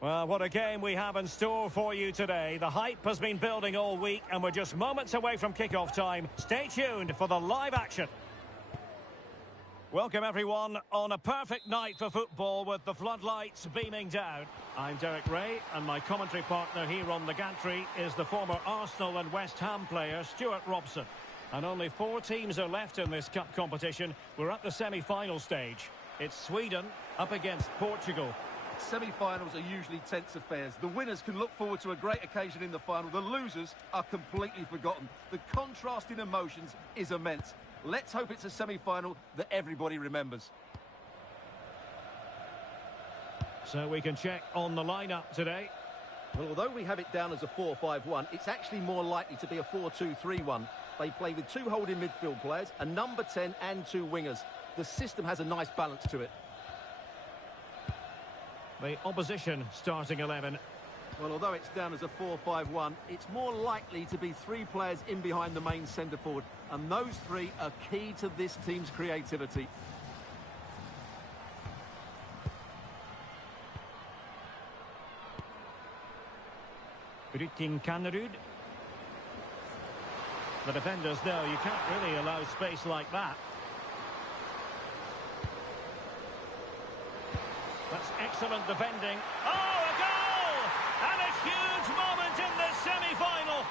Well, what a game we have in store for you today. The hype has been building all week and we're just moments away from kick-off time. Stay tuned for the live action. Welcome everyone on a perfect night for football with the floodlights beaming down. I'm Derek Ray and my commentary partner here on the gantry is the former Arsenal and West Ham player Stuart Robson. And only 4 teams are left in this cup competition. We're at the semi-final stage. It's Sweden up against Portugal. Semi-finals are usually tense affairs. The winners can look forward to a great occasion in the final. The losers are completely forgotten. The contrast in emotions is immense. Let's hope it's a semi-final that everybody remembers. So we can check on the lineup today. Well, although we have it down as a 4-5-1, it's actually more likely to be a 4-2-3-1. They play with 2 holding midfield players, a number 10 and 2 wingers. The system has a nice balance to it. The opposition starting 11. Well, although it's down as a 4-5-1, it's more likely to be 3 players in behind the main centre-forward. And those 3 are key to this team's creativity. Rytting Kanerud. The defenders know you can't really allow space like that. That's excellent defending. Oh, a goal! And a huge moment in this semi-final.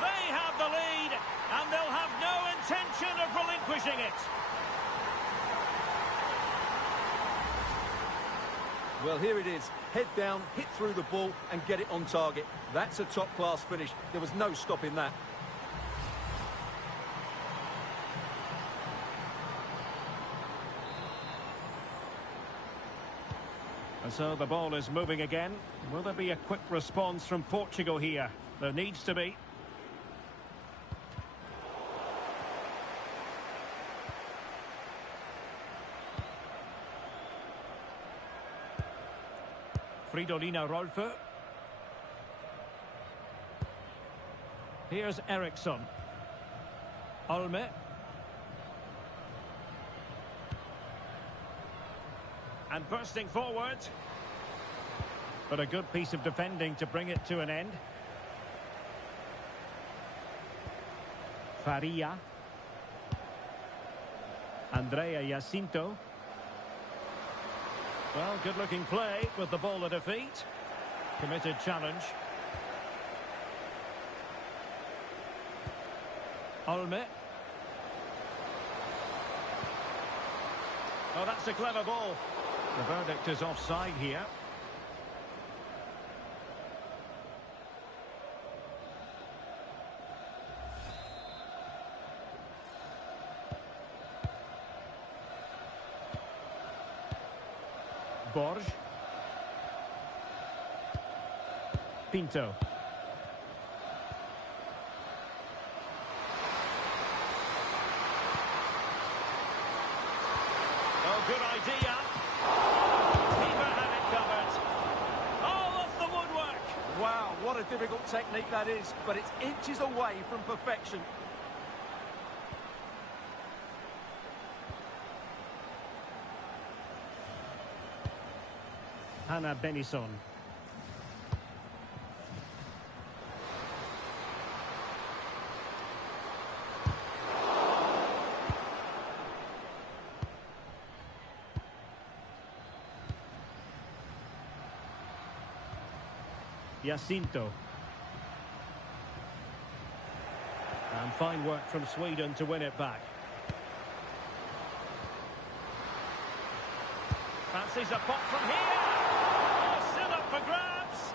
They have the lead, and they'll have no intention of relinquishing it. Well, here it is. Head down, hit through the ball, and get it on target. That's a top-class finish. There was no stopping that. And so the ball is moving again. Will there be a quick response from Portugal here? There needs to be. Fridolina Rolfö. Here's Eriksson. Olme. And bursting forward. But a good piece of defending to bring it to an end. Faria. Andrea Jacinto. Well, good-looking play with the ball at her feet. Committed challenge. Olme. Oh, that's a clever ball. The verdict is offside here. Borg. Pinto. Oh, good idea. Keeper had it covered. Oh, off the woodwork. Wow, what a difficult technique that is, but it's inches away from perfection. Hannah Benison. Jacinto. And fine work from Sweden to win it back. Fancies a pop from here. Oh, still up for grabs.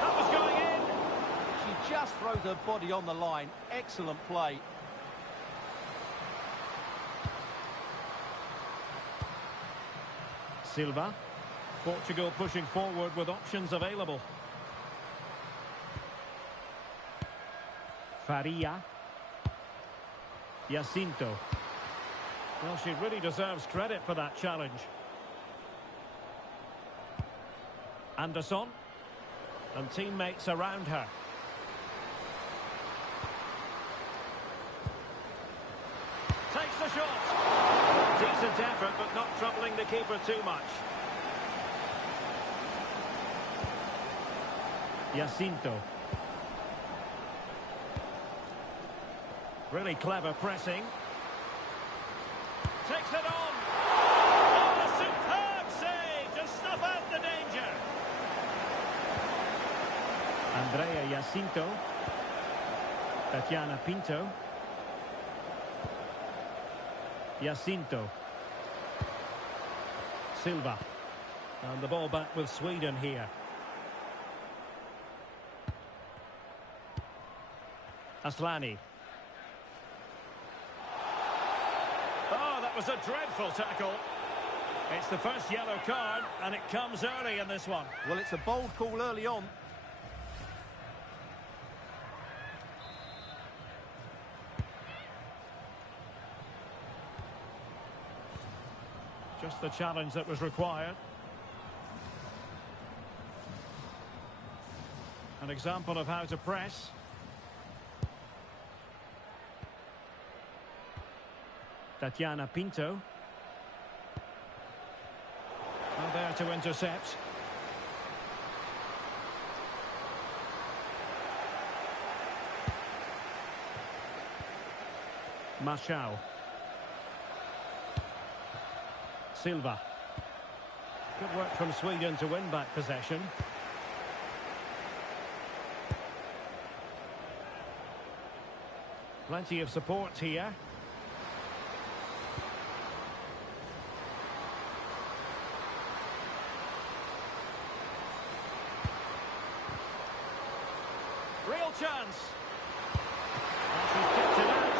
That was going in. She just throws her body on the line. Excellent play. Silva. Portugal pushing forward with options available. Faria. Jacinto. Well, she really deserves credit for that challenge. Anderson. And teammates around her. Takes the shot. Decent effort, but not troubling the keeper too much. Jacinto. Really clever pressing. Takes it on. Oh, a superb save to snuff out the danger. Andrea Jacinto. Tatiana Pinto. Jacinto. Silva. And the ball back with Sweden here. Aslani. Oh, that was a dreadful tackle. It's the first yellow card, and it comes early in this one. Well, it's a bold call early on. Just the challenge that was required. An example of how to press. Tatiana Pinto. Well, there to intercept. Machau. Silva. Good work from Sweden to win back possession. Plenty of support here. Real chance. And she's kicked it out.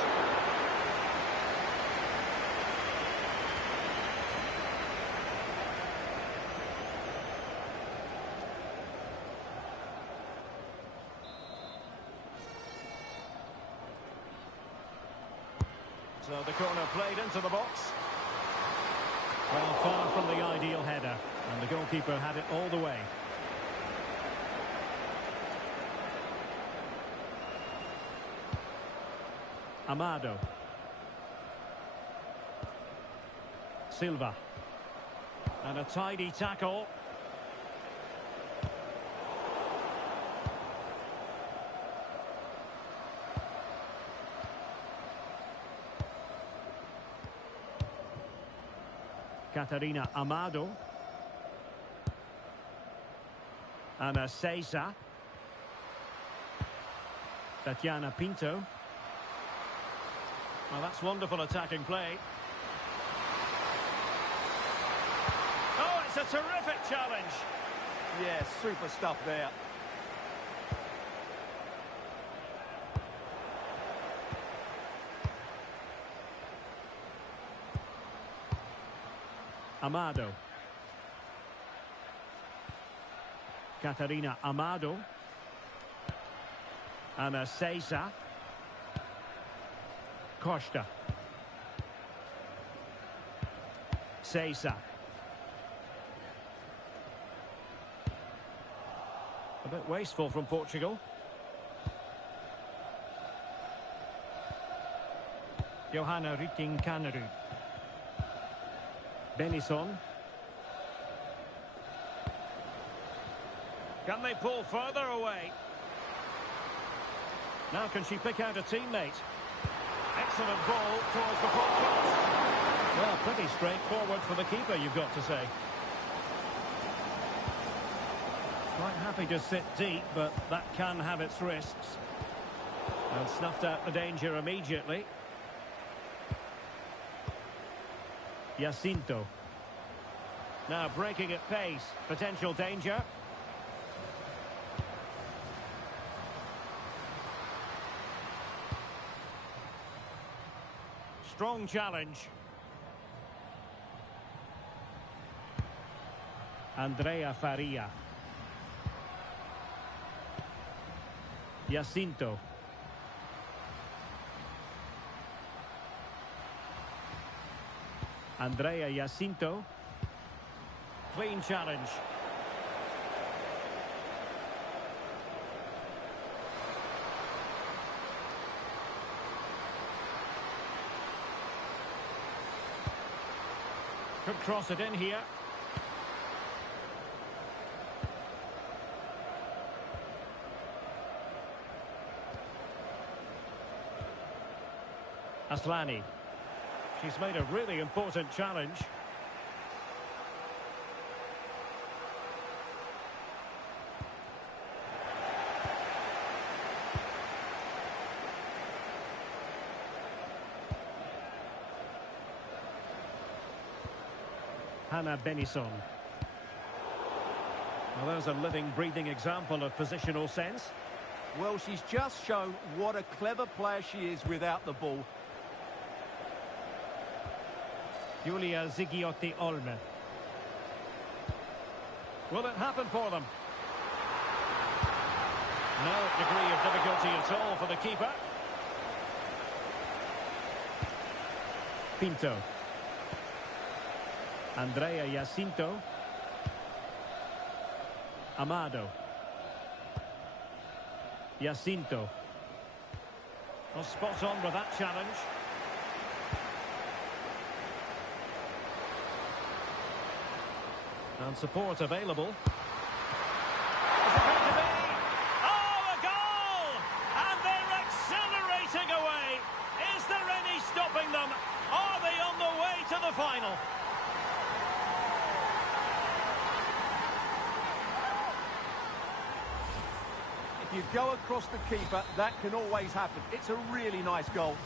So the corner played into the box. Well, far from the ideal header. And the goalkeeper had it all the way. Amado. Silva. And a tidy tackle. Catarina Amado. Ana Seiza. Tatiana Pinto. Well, that's wonderful attacking play. Oh, it's a terrific challenge. Yeah, super stuff there. Amado. Catarina Amado. Ana Seiza. Costa. Seiza. A bit wasteful from Portugal. Johanna Rytting Kanerud. Benison. Can they pull further away? Now can she pick out a teammate? Excellent ball towards the front post. Well, pretty straightforward for the keeper, you've got to say. Quite happy to sit deep, but that can have its risks. And snuffed out the danger immediately. Jacinto. Now breaking at pace. Potential danger. Strong challenge. Andrea Faria. Jacinto. Andrea Jacinto. Clean challenge. Could cross it in here. Aslani. She's made a really important challenge. Hannah Benison. Well, there's a living, breathing example of positional sense. Well, she's just shown what a clever player she is without the ball. Julia Zigiotti-Olme. Will it happen for them? No degree of difficulty at all for the keeper. Pinto. Andrea Jacinto. Amado. Jacinto. Well, spot on with that challenge. And support available. Is it going to be? Oh, a goal! And they're accelerating away. Is there any stopping them? Are they on the way to the final? If you go across the keeper, that can always happen. It's a really nice goal.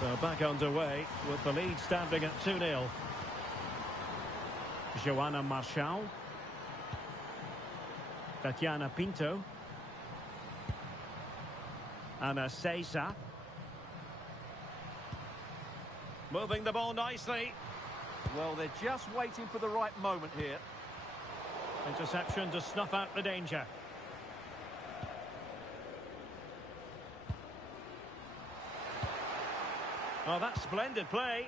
So back underway with the lead standing at 2-0. Joana Marchal. Tatiana Pinto. Ana Seiza. Moving the ball nicely. Well, they're just waiting for the right moment here. Interception to snuff out the danger. Oh, that's splendid play.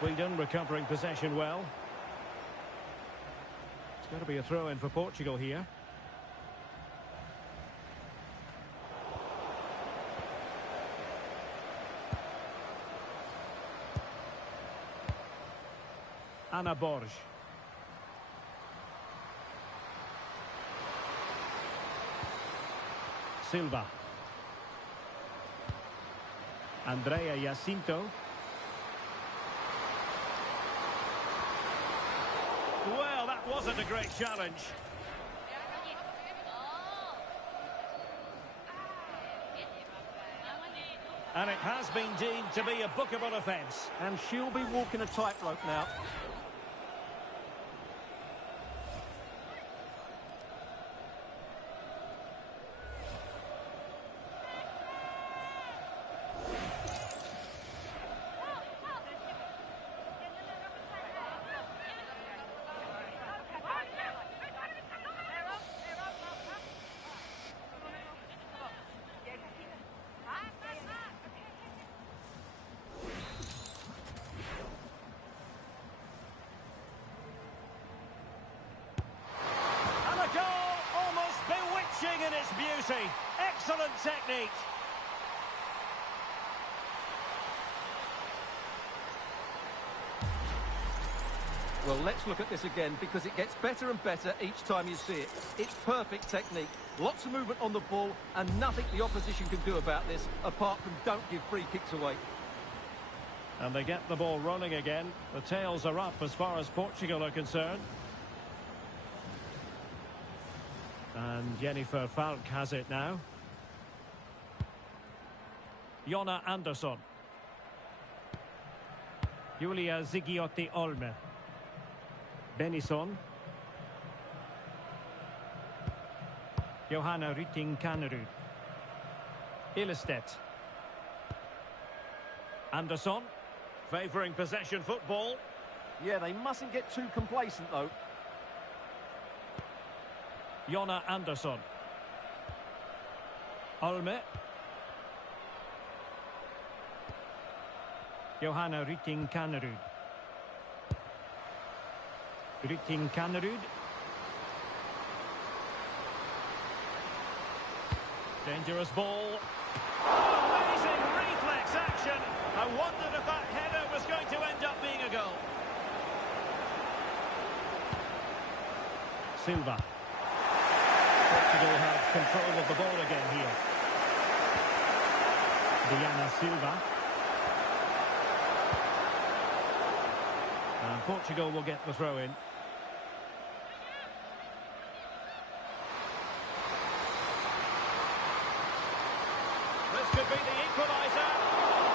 Sweden recovering possession well. It's going to be a throw-in for Portugal here. Ana Borges. Silva. Andrea Jacinto. Well, that wasn't a great challenge. And it has been deemed to be a bookable offence. And she'll be walking a tightrope now. In its beauty. Excellent technique. Well, let's look at this again because it gets better and better each time you see it. It's perfect technique. Lots of movement on the ball and nothing the opposition can do about this apart from don't give free kicks away. And they get the ball rolling again. The tails are up as far as Portugal are concerned. And Jennifer Falk has it now. Jonna Andersson. Julia Zigiotti-Olme. Benison. Johanna Rytting-Kanerud. Illestedt. Andersson. Favouring possession football. Yeah, they mustn't get too complacent, though. Jonna Andersson. Olme. Johanna Rytting-Kanerud. Rytting-Kanerud. Dangerous ball. Oh, amazing reflex action. I wondered if that header was going to end up being a goal. Silva. Portugal have control of the ball again here. Diana Silva. And Portugal will get the throw in. This could be the equaliser.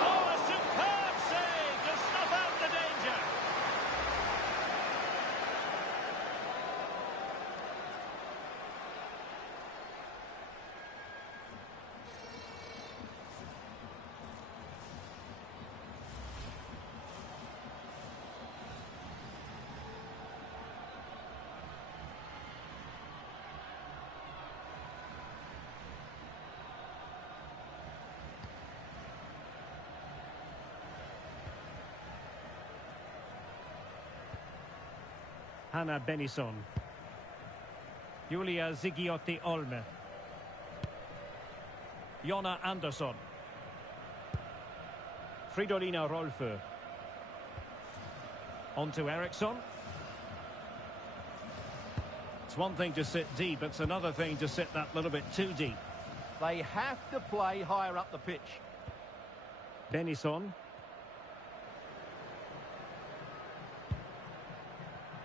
Oh, a superb save to snuff out the danger. Hanna Bennison. Julia Zigiotti Olme. Jonna Andersson. Fridolina Rolfö. On to Eriksson. It's one thing to sit deep, it's another thing to sit that little bit too deep. They have to play higher up the pitch. Bennison.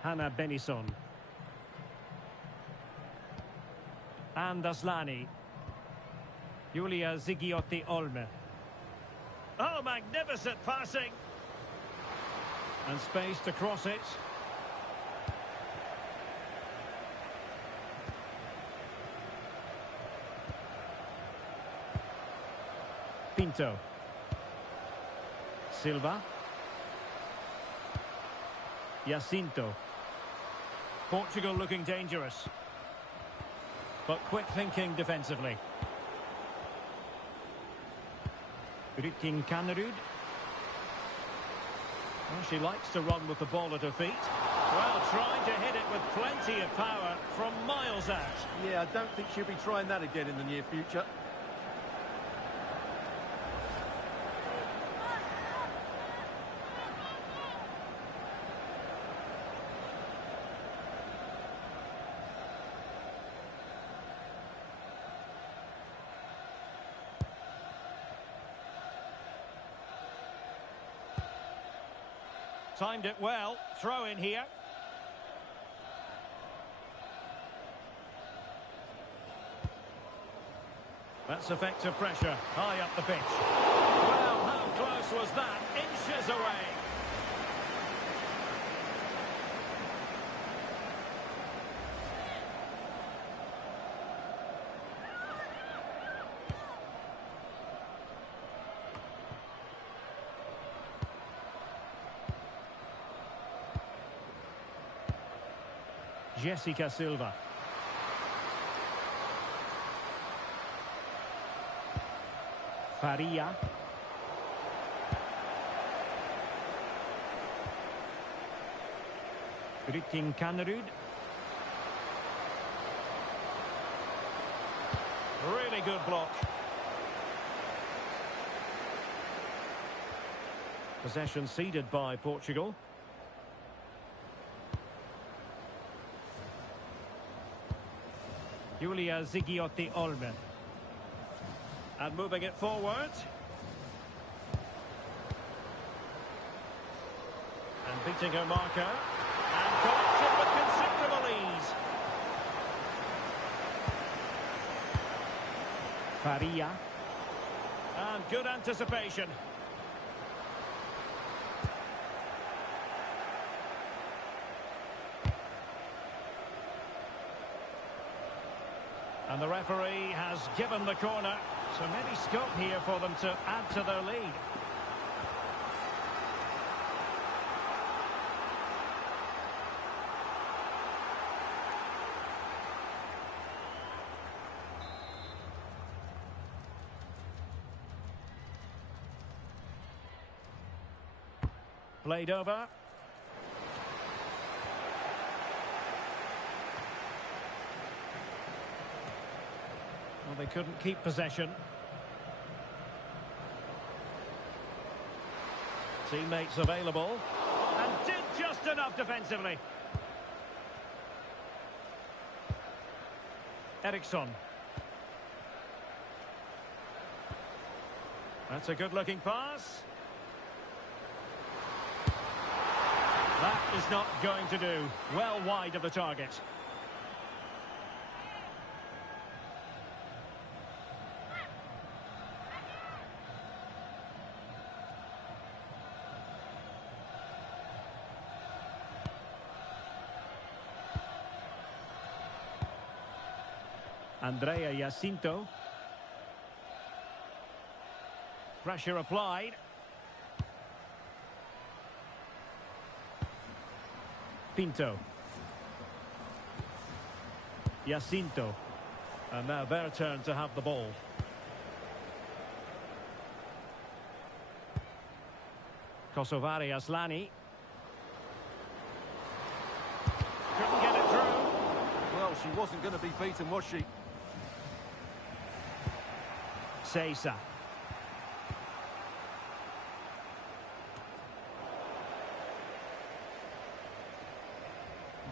Hanna Bennison. And Aslani. Julia Zigiotti Olme. Oh, magnificent passing. And space to cross it. Pinto. Silva. Jacinto. Portugal looking dangerous. But quick thinking defensively. Rytting Kanerud. Well, she likes to run with the ball at her feet. Well, trying to hit it with plenty of power from miles out. Yeah, I don't think she'll be trying that again in the near future. Timed it well. Throw in here. That's effective pressure. High up the pitch. Well, how close was that? Inches away. Jessica Silva. Faria. Rytting Kanerud. Really good block. Possession ceded by Portugal. Julia Zigiotti Olme. And moving it forward. And beating her marker. And collects it with considerable ease. Faria. And good anticipation. And the referee has given the corner. So maybe scope here for them to add to their lead. Played over. Well, they couldn't keep possession. Teammates available. And did just enough defensively. Eriksson. That's a good-looking pass. That is not going to do. Well wide of the target. Andrea Jacinto. Pressure applied. Pinto. Jacinto. And now their turn to have the ball. Kosovari Aslani. Couldn't get it through. Well, she wasn't going to be beaten, was she? Seiza.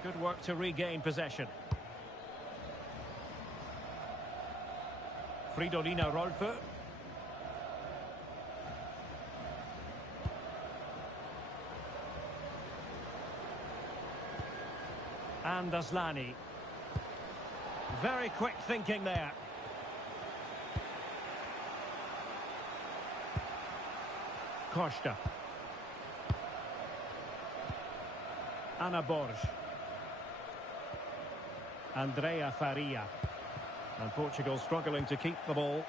Good work to regain possession. Fridolina Rolfö. And Aslani. Very quick thinking there. Costa. Ana Borges. Andrea Faria. And Portugal struggling to keep the ball.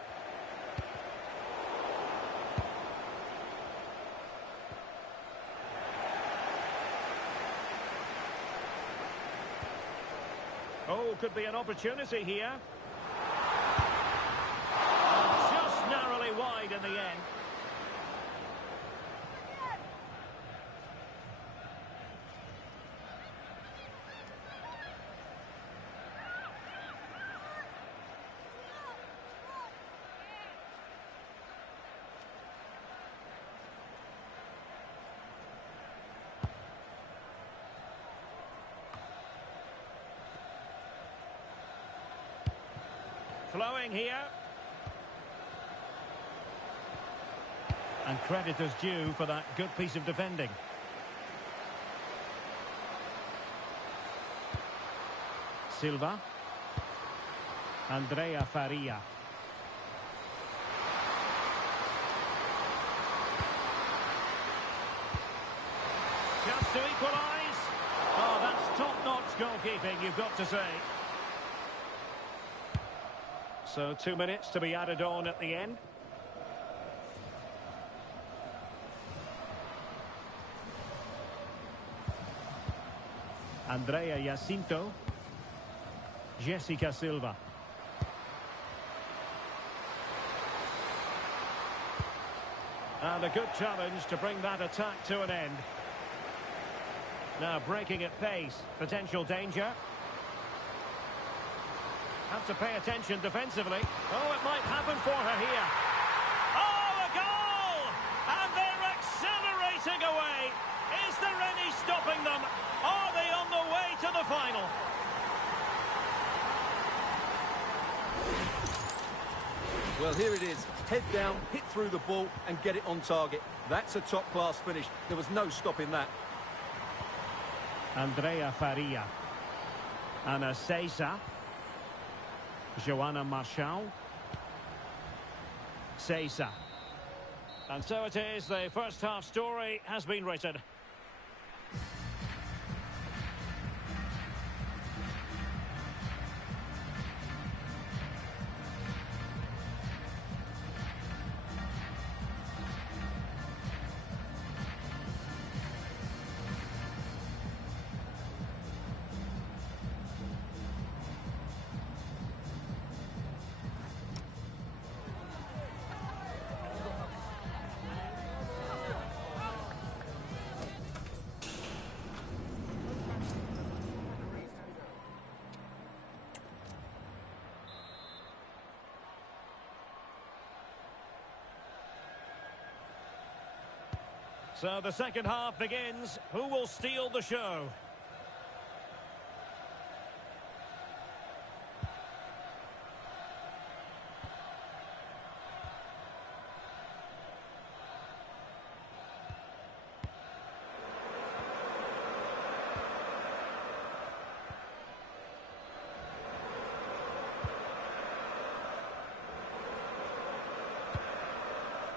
Oh, could be an opportunity here. Just narrowly wide in the end. Flowing here. And credit is due for that good piece of defending. Silva. Andrea Faria. Chance to equalise. Oh, that's top-notch goalkeeping, you've got to say. So 2 minutes to be added on at the end. Andrea Jacinto. Jessica Silva. And a good challenge to bring that attack to an end. Now breaking at pace. Potential danger. Have to pay attention defensively. Oh, it might happen for her here. Oh, a goal! And they're accelerating away. Is there any stopping them? Are they on the way to the final? Well, here it is. Head down, hit through the ball and get it on target. That's a top-class finish. There was no stopping that. Andrea Faria. Ana Seiza. Joanna Marchal. Seiza. And so it is, the first half story has been written. So the second half begins. Who will steal the show?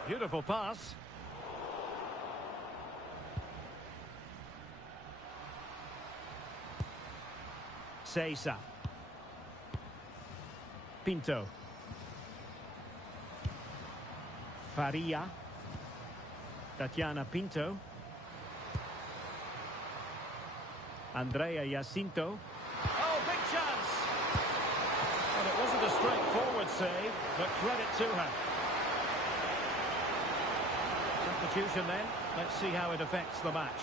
Beautiful pass. Seiza. Pinto. Faria. Tatiana Pinto. Andrea Jacinto. Oh, big chance! And it wasn't a straightforward save, but credit to her. Substitution then. Let's see how it affects the match.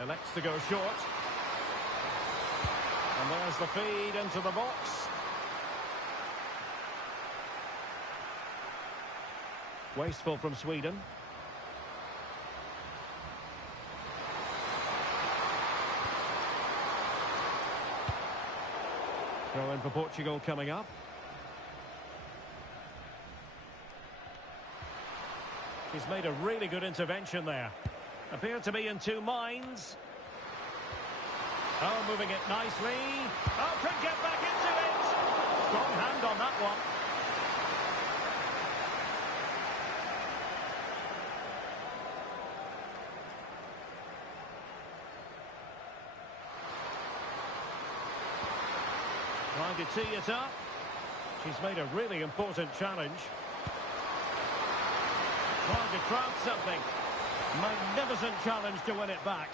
Elects to go short. And there's the feed into the box. Wasteful from Sweden. Throw in for Portugal coming up. He's made a really good intervention there. Appeared to be in two minds. Oh, moving it nicely. Oh, could get back into it. Strong hand on that one. Trying to tee it up. She's made a really important challenge. Trying to craft something. Magnificent challenge to win it back.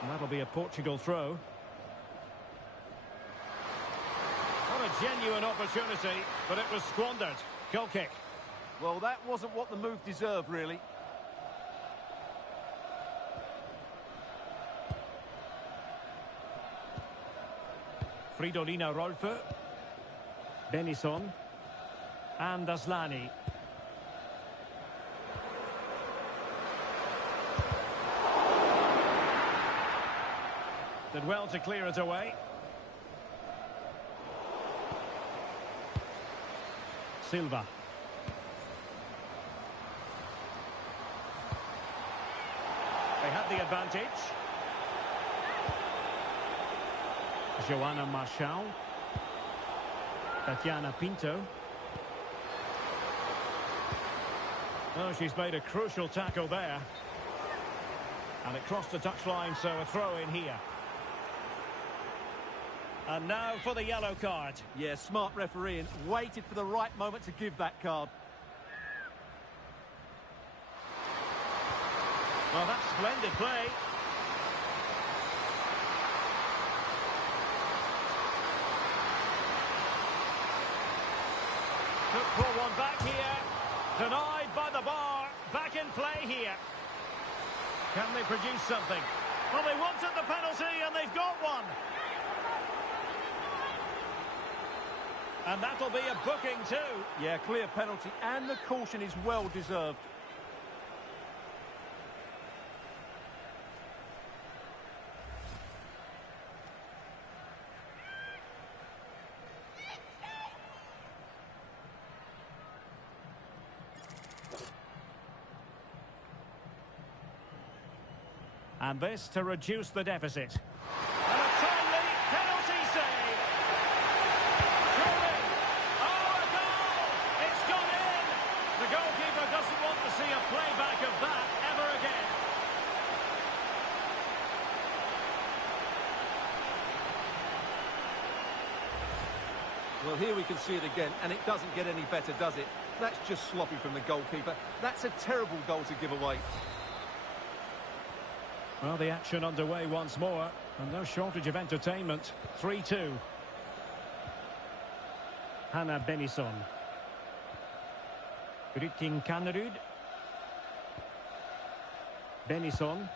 And that'll be a Portugal throw. What a genuine opportunity, but it was squandered. Goal kick. Well, that wasn't what the move deserved, really. Fridolina Rolfö. Benison. And Aslani. Did well to clear it away. Silva. They had the advantage. Joanna Marchal. Tatiana Pinto. Oh, she's made a crucial tackle there. And it crossed the touchline, so a throw in here. And now for the yellow card. Yeah, smart refereeing. Waited for the right moment to give that card. Well, that's splendid play. Took for one back here. Denied by the bar. Back in play here. Can they produce something? Well, they wanted the penalty and they've got one. And that'll be a booking too. Yeah, clear penalty, and the caution is well deserved. And this to reduce the deficit. And a timely penalty save. Surely. Oh, a goal! It's gone in. The goalkeeper doesn't want to see a playback of that ever again. Well, here we can see it again, and it doesn't get any better, does it? That's just sloppy from the goalkeeper. That's a terrible goal to give away. Well, the action underway once more, and no shortage of entertainment. 3-2. Hannah Benison. Rytting Kanerud. Benison.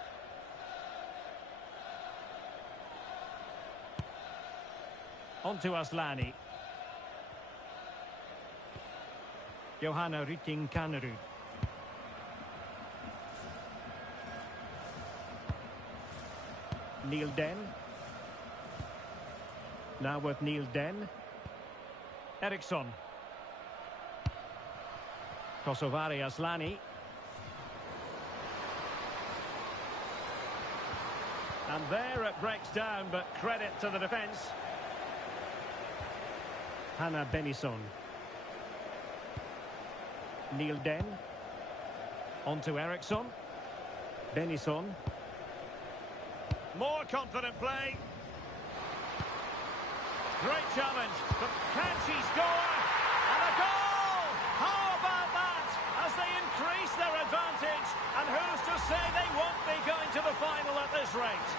On to Aslani. Johanna Rytting Kanerud. Neil Den. Now with Neil Den. Eriksson. Kosovari Aslani. And there it breaks down, but credit to the defence. Hannah Benison. Neil Den. On to Eriksson. Benison. More confident play. Great challenge, but can she score? And a goal! How about that? As they increase their advantage, and who's to say they won't be going to the final at this rate?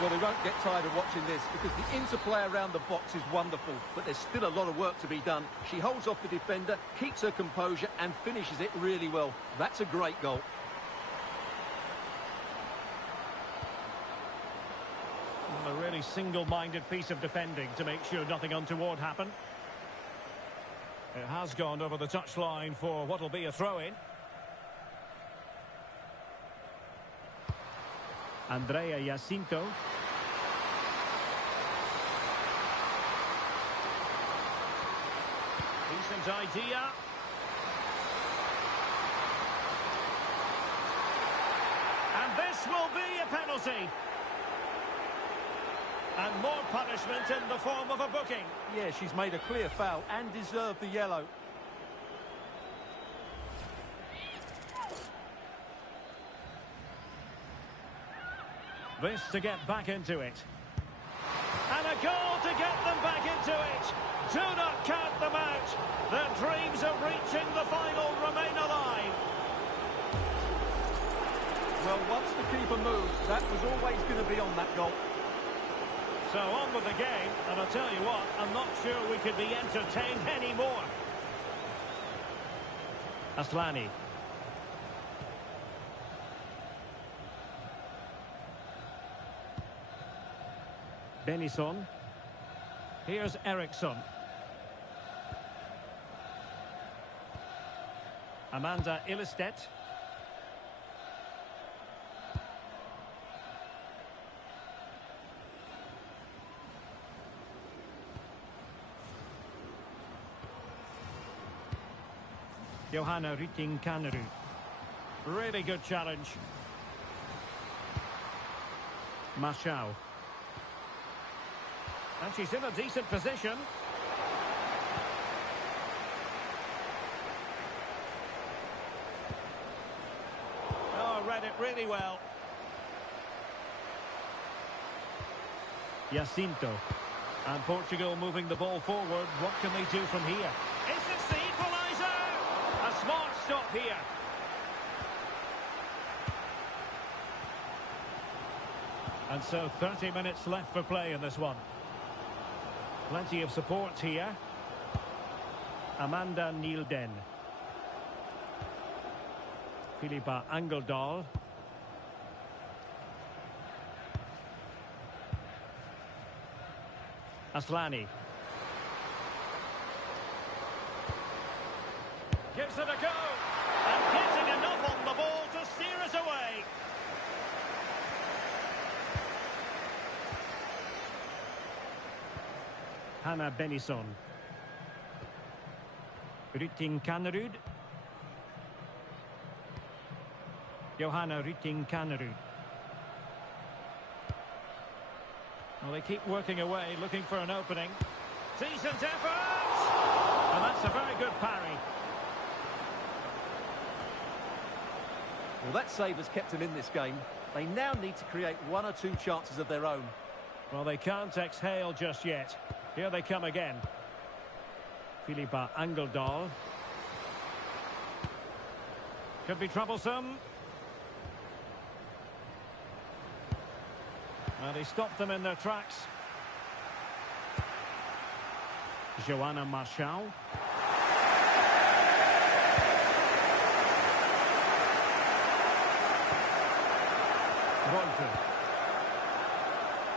Well, they won't get tired of watching this because the interplay around the box is wonderful, but there's still a lot of work to be done. She holds off the defender, keeps her composure and finishes it really well. That's a great goal. Well, a really single-minded piece of defending to make sure nothing untoward happened. It has gone over the touchline for what will be a throw-in. Andrea Jacinto. Decent idea. And this will be a penalty. And more punishment in the form of a booking. Yeah, she's made a clear foul and deserved the yellow. This to get back into it. And a goal to get them back into it. Do not count them out. Their dreams of reaching the final remain alive. Well, once the keeper moved, that was always going to be on that goal. So on with the game, and I'll tell you what, I'm not sure we could be entertained anymore. Aslani. Benison. Here's Eriksson. Amanda Ilestedt. Johanna Rytting-Kanerud. Really good challenge. Marshall. And she's in a decent position. Oh, read it really well. Jacinto. And Portugal moving the ball forward. What can they do from here? Is this the equaliser? A smart stop here. And so 30 minutes left for play in this one. Plenty of support here. Amanda Nielden. Philippa Angeldal. Aslani. Gives it a go. And getting enough on the ball to steer it away. Hannah Benison. Rytting-Kanerud. Johanna Rytting-Kanerud. Well, they keep working away, looking for an opening. Decent effort! And that's a very good parry. Well, that save has kept them in this game. They now need to create one or two chances of their own. Well, they can't exhale just yet. Here they come again. Philippa Angeldal. Could be troublesome. Well, they stopped them in their tracks. Joanna Marshall. Royfield.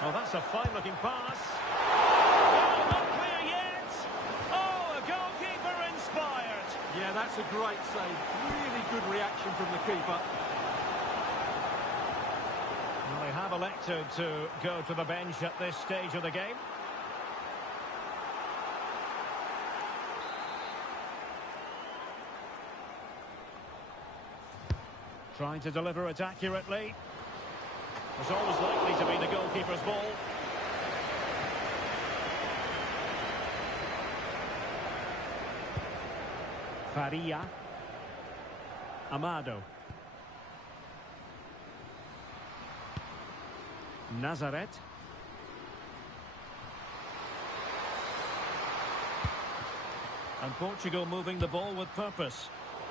Oh, that's a fine-looking pass. Oh, not clear yet. Oh, a goalkeeper inspired. Yeah, that's a great save. Really good reaction from the keeper. Well, they have elected to go to the bench at this stage of the game. Trying to deliver it accurately. It's always likely to be the goalkeeper's ball. Faria. Amado. Nazareth. And Portugal moving the ball with purpose.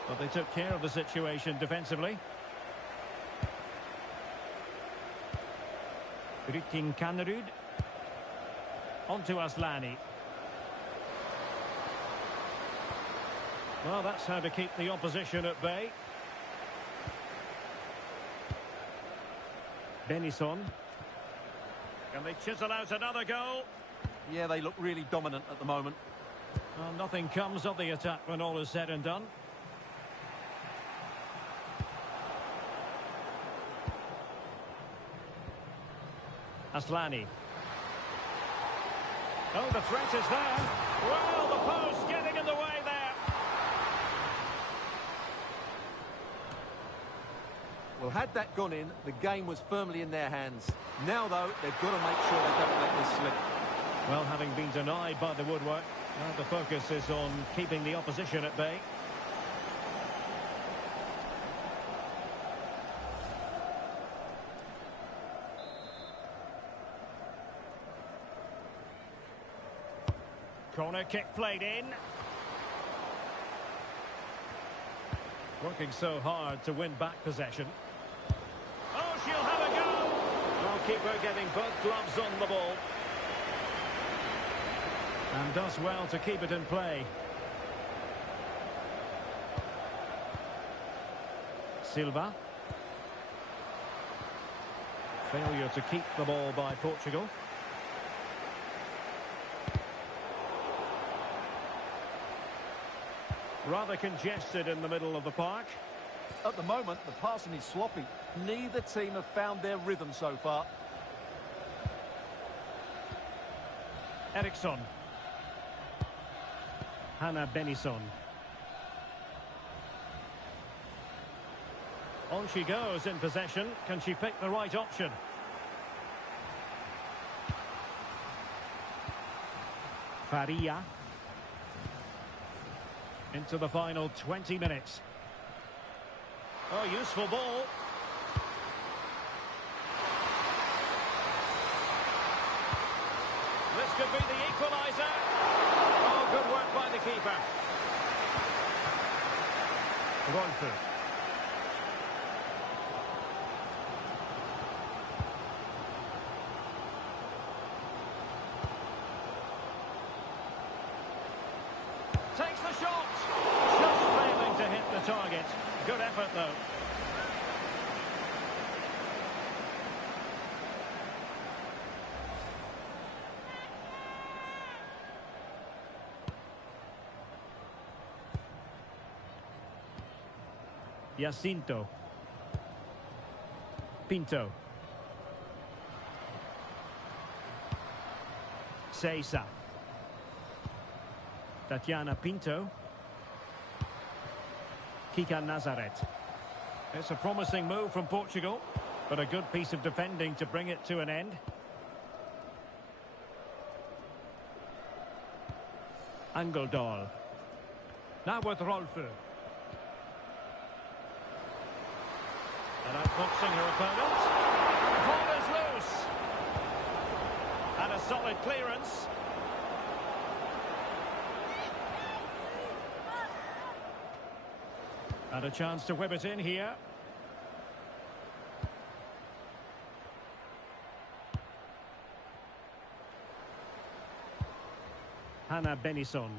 But they took care of the situation defensively. Rykin Kanerud. On to Aslani. Well, that's how to keep the opposition at bay. Benison. Can they chisel out another goal? Yeah, they look really dominant at the moment. Well, nothing comes of the attack when all is said and done. Aslani. Oh, the threat is there. Well, the post getting in the way there. Well, had that gone in, the game was firmly in their hands. Now, though, they've got to make sure they don't let this slip. Well, having been denied by the woodwork, now the focus is on keeping the opposition at bay. Corner kick played in. Working so hard to win back possession. Oh, she'll have a go! Goalkeeper getting both gloves on the ball. And does well to keep it in play. Silva. Failure to keep the ball by Portugal. Rather congested in the middle of the park. At the moment, the passing is sloppy. Neither team have found their rhythm so far. Eriksson. Hannah Benison. On she goes in possession. Can she pick the right option? Faria. Into the final 20 minutes. Oh, useful ball. This could be the equaliser. Oh, good work by the keeper. Rolfo. Takes the shot. Just failing to hit the target. Good effort, though. Jacinto. Pinto. Seiza. Tatiana Pinto. Kika Nazareth. It's a promising move from Portugal, but a good piece of defending to bring it to an end. Angeldal. Now with Rolfo. And outboxing her opponent. Ball is loose. And a solid clearance. And a chance to whip it in here. Hannah Benison.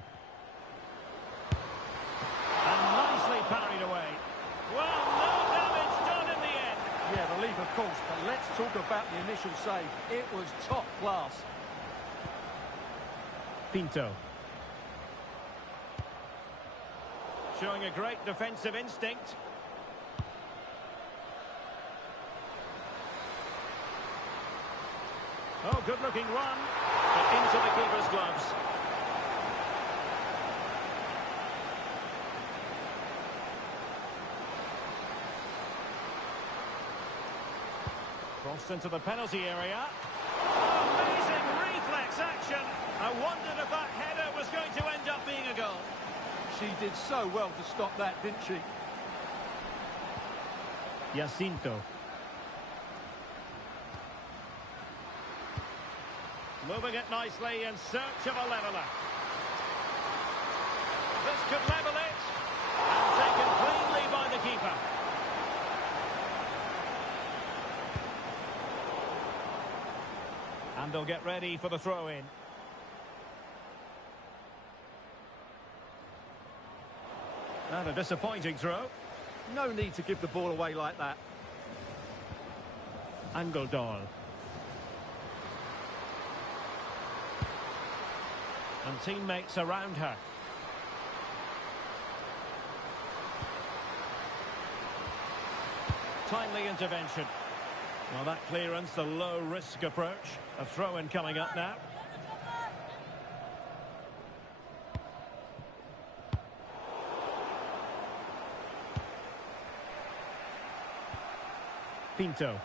And nicely parried away. Well, no damage done in the end. Yeah, relief of course, but let's talk about the initial save. It was top class. Pinto. Showing a great defensive instinct. Oh, good-looking run, but into the keeper's gloves. Crossed into the penalty area. Amazing reflex action. I wondered if that header was going to end up being a goal. She did so well to stop that, didn't she? Jacinto. Moving it nicely in search of a leveller. This could level it. And taken cleanly by the keeper. And they'll get ready for the throw-in. And a disappointing throw. No need to give the ball away like that. Angeldal. And teammates around her. Timely intervention. Well, that clearance, a low-risk approach. A throw-in coming up now. Pinto.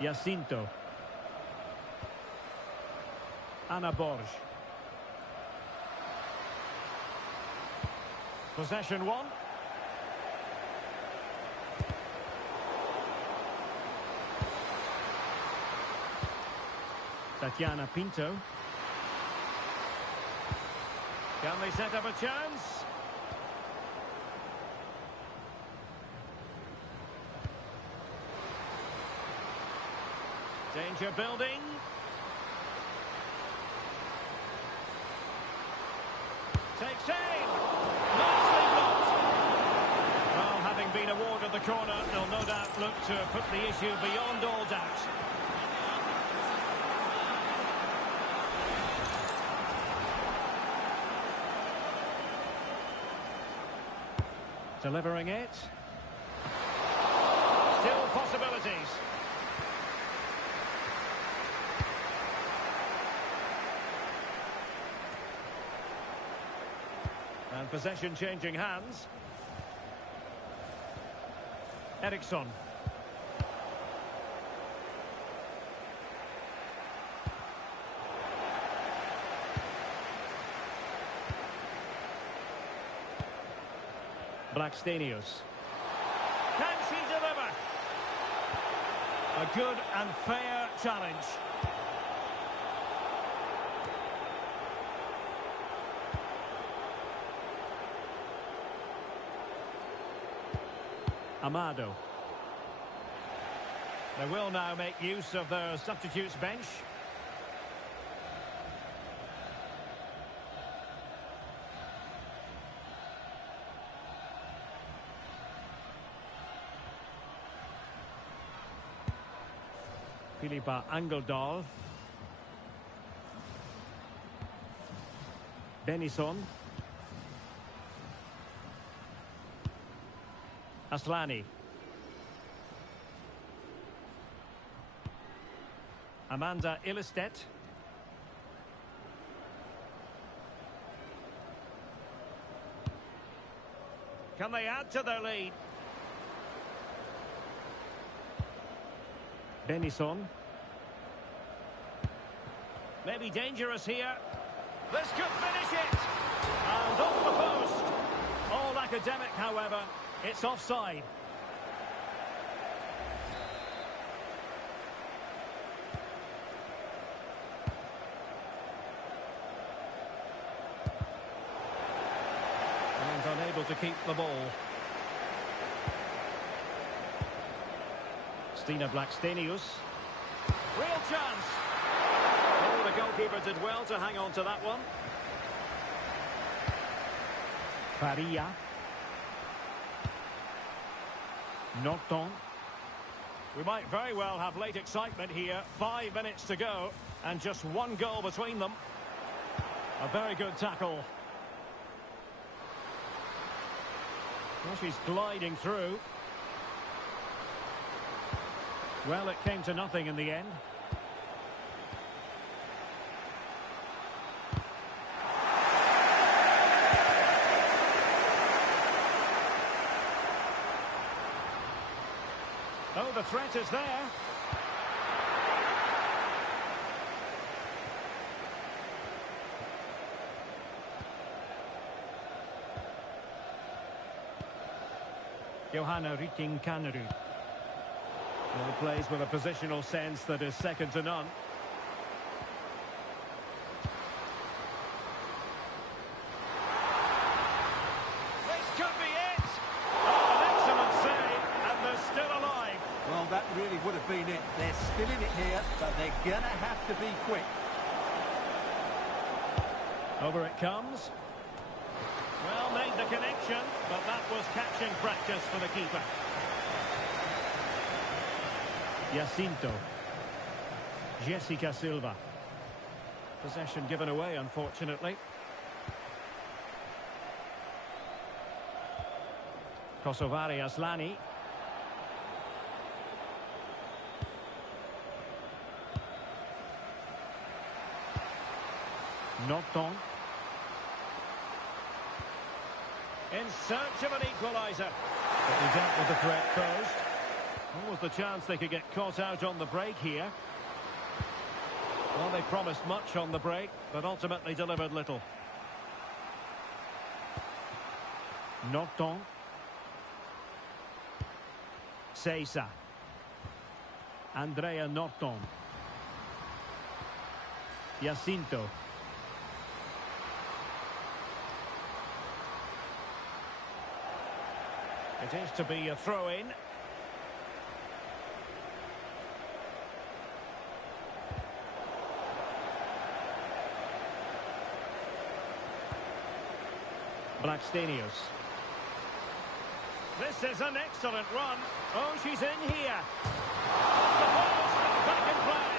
Jacinto. Ana Borges. Possession one. Tatiana Pinto. Can they set up a chance? Danger building. Takes aim. Nicely blocked. Well, having been awarded the corner, they'll no doubt look to put the issue beyond all doubt. Delivering it. Still possibilities. And possession changing hands. Eriksson. Blackstenius. Can she deliver? A good and fair challenge. Amado. They will now make use of their substitutes bench. Philippa Angeldal. Benison. Aslani. Amanda Ilestedt. Can they add to their lead? Benison. Maybe dangerous here. This could finish it. And off the post. All academic, however. It's offside. And unable to keep the ball. Stina Blackstenius. Real chance. Oh, the goalkeeper did well to hang on to that one. Faria. Norton. We might very well have late excitement here. 5 minutes to go and just one goal between them. A very good tackle. Well, she's gliding through. Well, it came to nothing in the end. the threat is there. Johanna Rytting Kanerud. Well, plays with a positional sense that is second to none. This could be it! Oh, an excellent save, and they're still alive. Well, that really would have been it. They're still in it here, but they're going to have to be quick. Over it comes. Well, made the connection, but that was catching practice for the keeper. Jacinto. Jessica Silva. Possession given away, unfortunately. Kosovari Aslani. Norton. In search of an equaliser. But they dealt with the threat posed. What was the chance they could get caught out on the break here? Well, they promised much on the break, but ultimately delivered little. Norton. Seiza. Andrea Norton. Jacinto. It is to be a throw-in. Blackstenius. This is an excellent run. Oh, she's in here. The ball's back in play.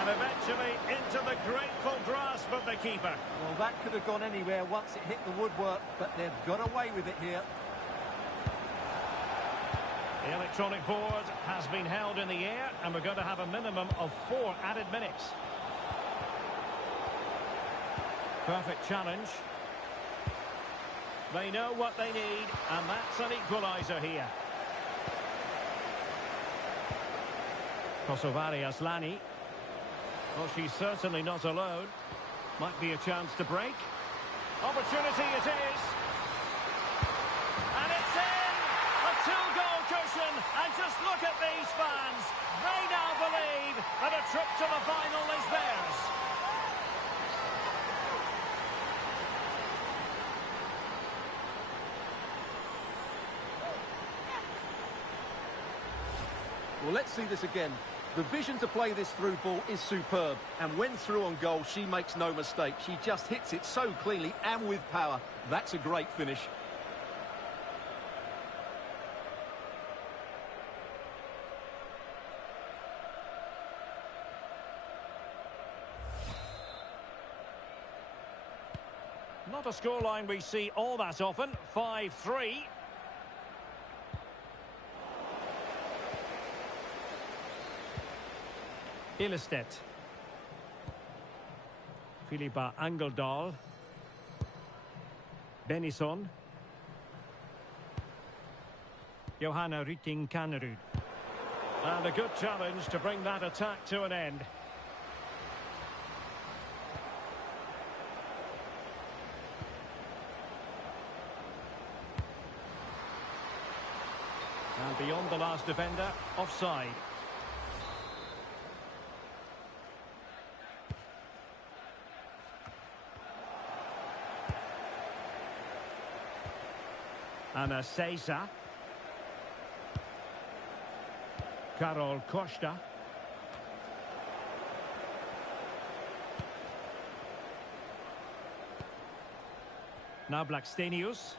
And eventually into the grateful grasp of the keeper. Well, that could have gone anywhere once it hit the woodwork, but they've got away with it here. The electronic board has been held in the air, and we're going to have a minimum of 4 added minutes. Perfect challenge. They know what they need, and that's an equaliser here. Kosovari Aslani. Well, she's certainly not alone. Might be a chance to break. Opportunity it is. And it's in! A 2-goal cushion, and just look at these fans. They now believe that a trip to the final is theirs. Well, let's see this again. The vision to play this through ball is superb, and when through on goal, she makes no mistake. She just hits it so cleanly and with power. That's a great finish. Not a scoreline we see all that often. 5-3. Illestedt. Philippa Angeldal. Benison. Johanna Rytting Kanerud. And a good challenge to bring that attack to an end. And beyond the last defender, offside. Anna Seiza. Karol Costa. Now Blackstenius.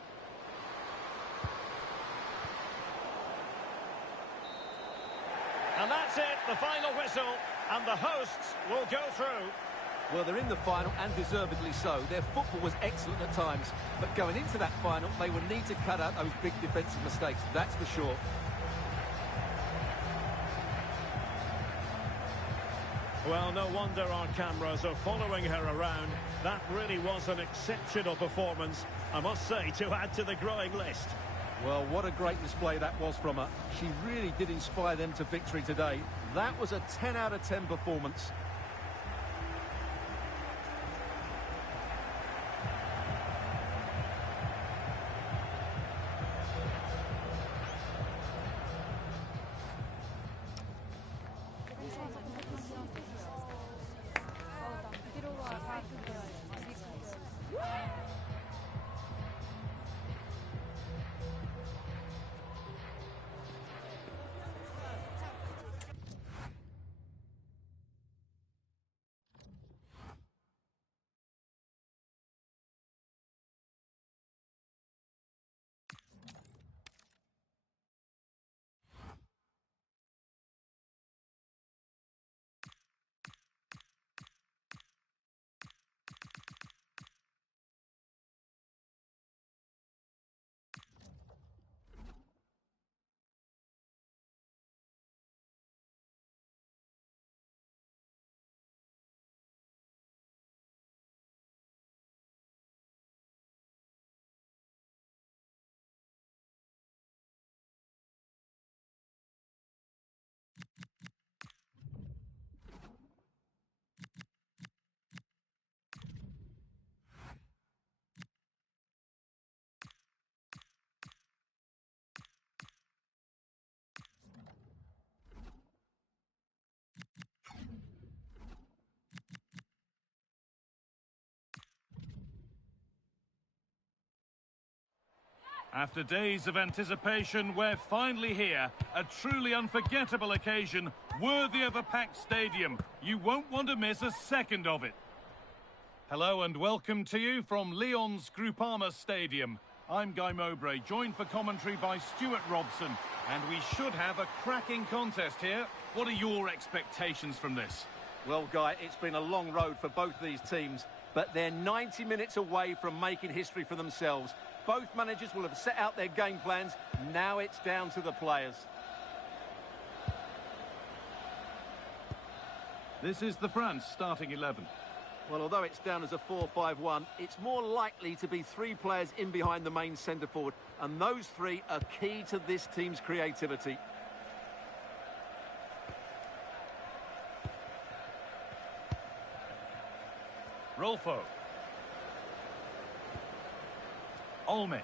And that's it, the final whistle, and the hosts will go through. Well, they're in the final, and deservedly so. Their football was excellent at times, but going into that final, they will need to cut out those big defensive mistakes, that's for sure. Well, no wonder our cameras are following her around. That really was an exceptional performance, I must say, to add to the growing list. Well, what a great display that was from her. She really did inspire them to victory today. That was a 10 out of 10 performance. After days of anticipation, we're finally here. A truly unforgettable occasion, worthy of a packed stadium. You won't want to miss a second of it. Hello and welcome to you from Lyon's Groupama Stadium. I'm Guy Mowbray, joined for commentary by Stuart Robson. And we should have a cracking contest here. What are your expectations from this? Well, Guy, it's been a long road for both these teams, but they're 90 minutes away from making history for themselves. Both managers will have set out their game plans. Now it's down to the players. This is the France starting 11. Well, although it's down as a 4-5-1, it's more likely to be three players in behind the main centre forward, and those three are key to this team's creativity. Rolfo. Olme.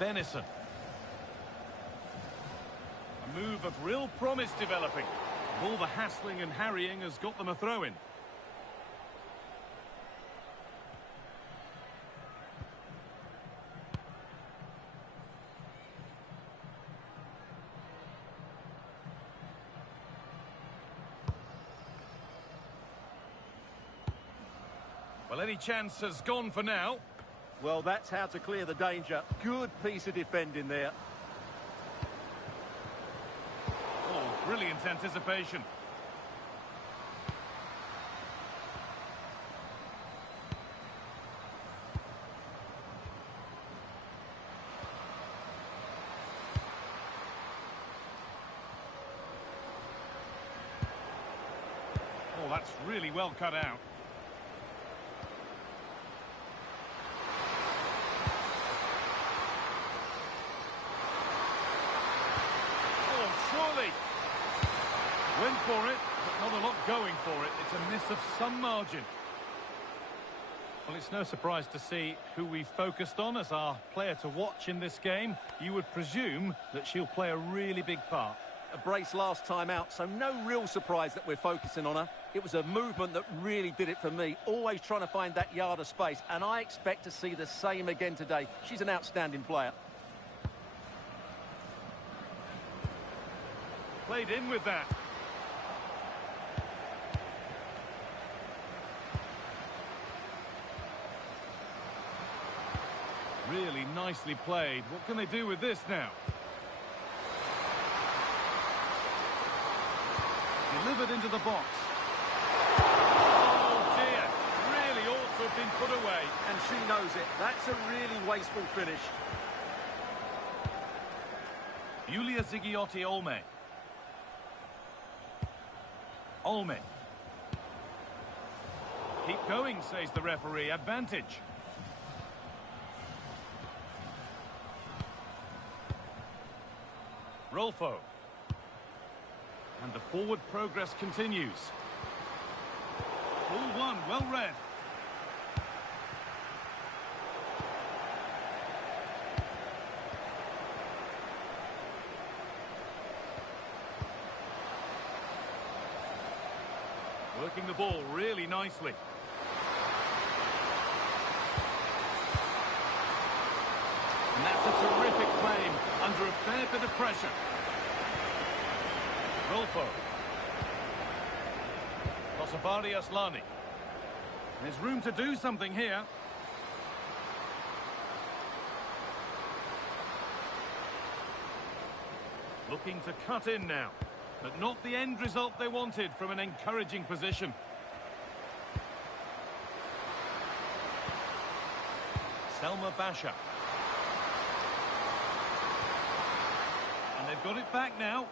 Benison. A move of real promise developing. All the hassling and harrying has got them a throw-in. Well, any chance has gone for now. Well, that's how to clear the danger. Good piece of defending there. Oh, brilliant anticipation. Oh, that's really well cut out. Surely. Went for it, but not a lot going for it. It's a miss of some margin. Well, it's no surprise to see who we focused on as our player to watch in this game. You would presume that she'll play a really big part. A brace last time out, so no real surprise that we're focusing on her. It was a movement that really did it for me, always trying to find that yard of space, and I expect to see the same again today. She's an outstanding player. Played in with that. Really nicely played. What can they do with this now? Delivered into the box. have been put away. And she knows it. That's a really wasteful finish. Yulia Zigiotti Olme. Olme. Keep going, says the referee. Advantage. Rolfo. And the forward progress continues. Ball one, well read. Working the ball really nicely. And that's a terrific claim under a fair bit of pressure. Rolfo. Kosovari Aslani. There's room to do something here. Looking to cut in now. But not the end result they wanted from an encouraging position. Selma Basha. And they've got it back now.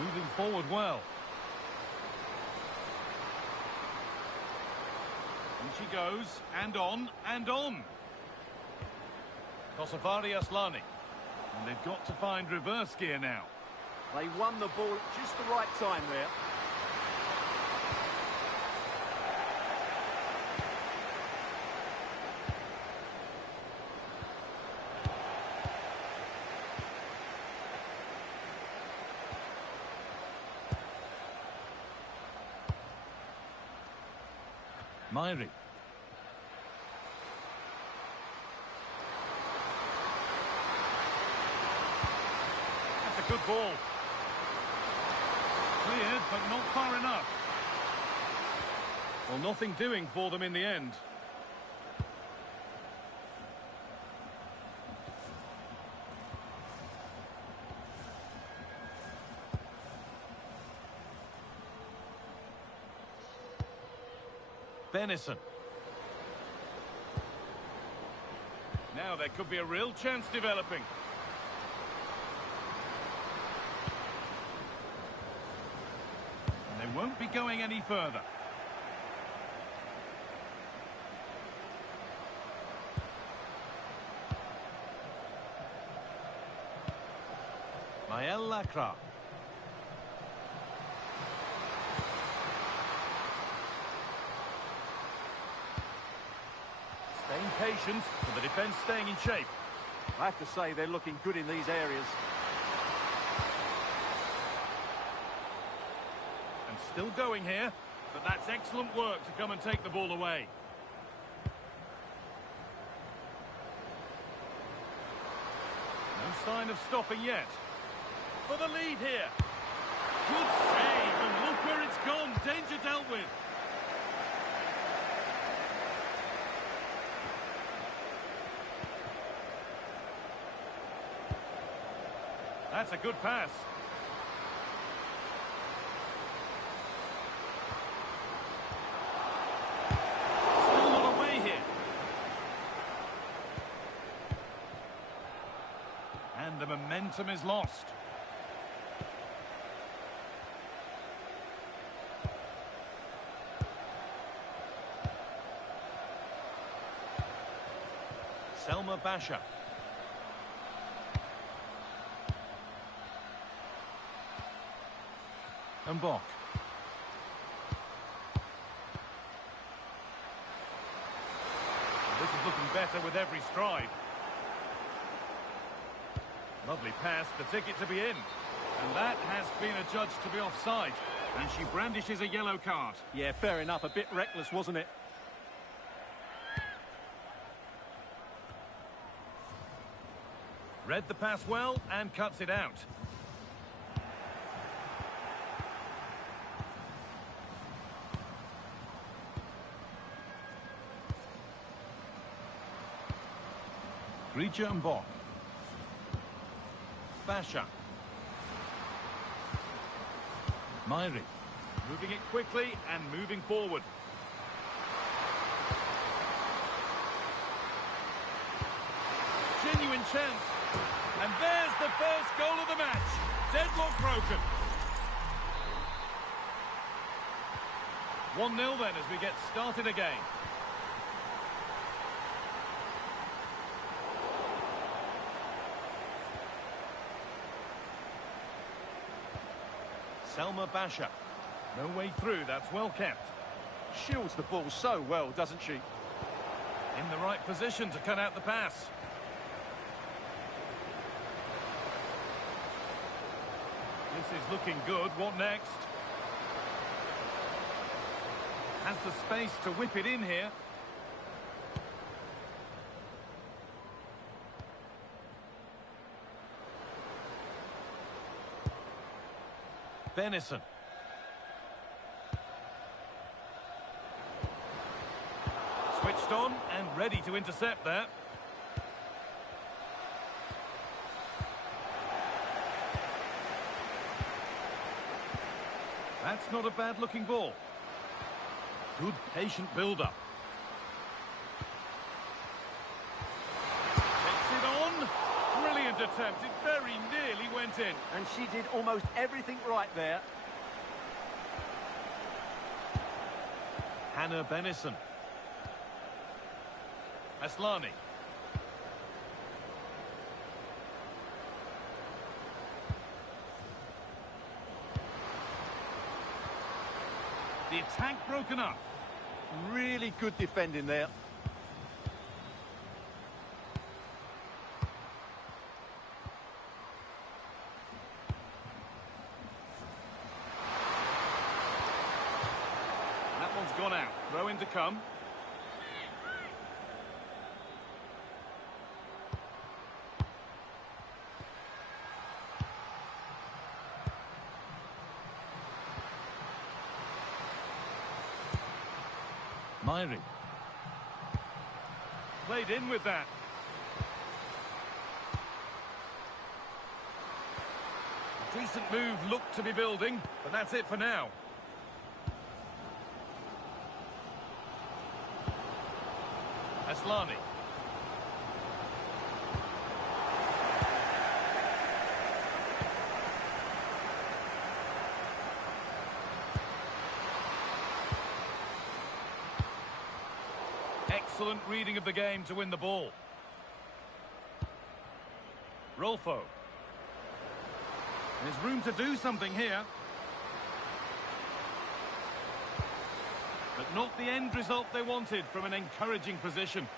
Moving forward well. And she goes, and on, and on. Kosovari Aslani. And they've got to find reverse gear now. They won the ball at just the right time there. Myri. That's a good ball. Cleared, but not far enough. Well, nothing doing for them in the end. Benison. Now there could be a real chance developing. And they won't be going any further. Maël Lacra. Staying patient, and the defence staying in shape. I have to say they're looking good in these areas. And still going here, but that's excellent work to come and take the ball away. No sign of stopping yet. For the lead here. Good save, and look where it's gone. Danger dealt with. That's a good pass. Still not away here. And the momentum is lost. Selma Basha. And Bock. This is looking better with every stride. Lovely pass, the ticket to be in. And that has been adjudged to be offside. And she brandishes a yellow card. Yeah, fair enough. A bit reckless, wasn't it? Read the pass well and cuts it out. Griecha and Bock. Basha. Myri. Moving it quickly and moving forward. Genuine chance. And there's the first goal of the match. Deadlock broken. 1-0 then as we get started again. Selma Basha. No way through, that's well kept. Shields the ball so well, doesn't she? In the right position to cut out the pass. This is looking good. What next? Has the space to whip it in here. Benison. Switched on and ready to intercept that. That's not a bad-looking ball. Good, patient build-up. Takes it on. Brilliant attempt. It very nearly went in. And she did almost everything right there. Hannah Benison. Aslani. The attack broken up. Really good defending there. That one's gone out. Throw in to come. Myri. Played in with that. Decent move looked to be building, but that's it for now. Aslani. Excellent reading of the game to win the ball. Rolfo. There's room to do something here. But not the end result they wanted from an encouraging position.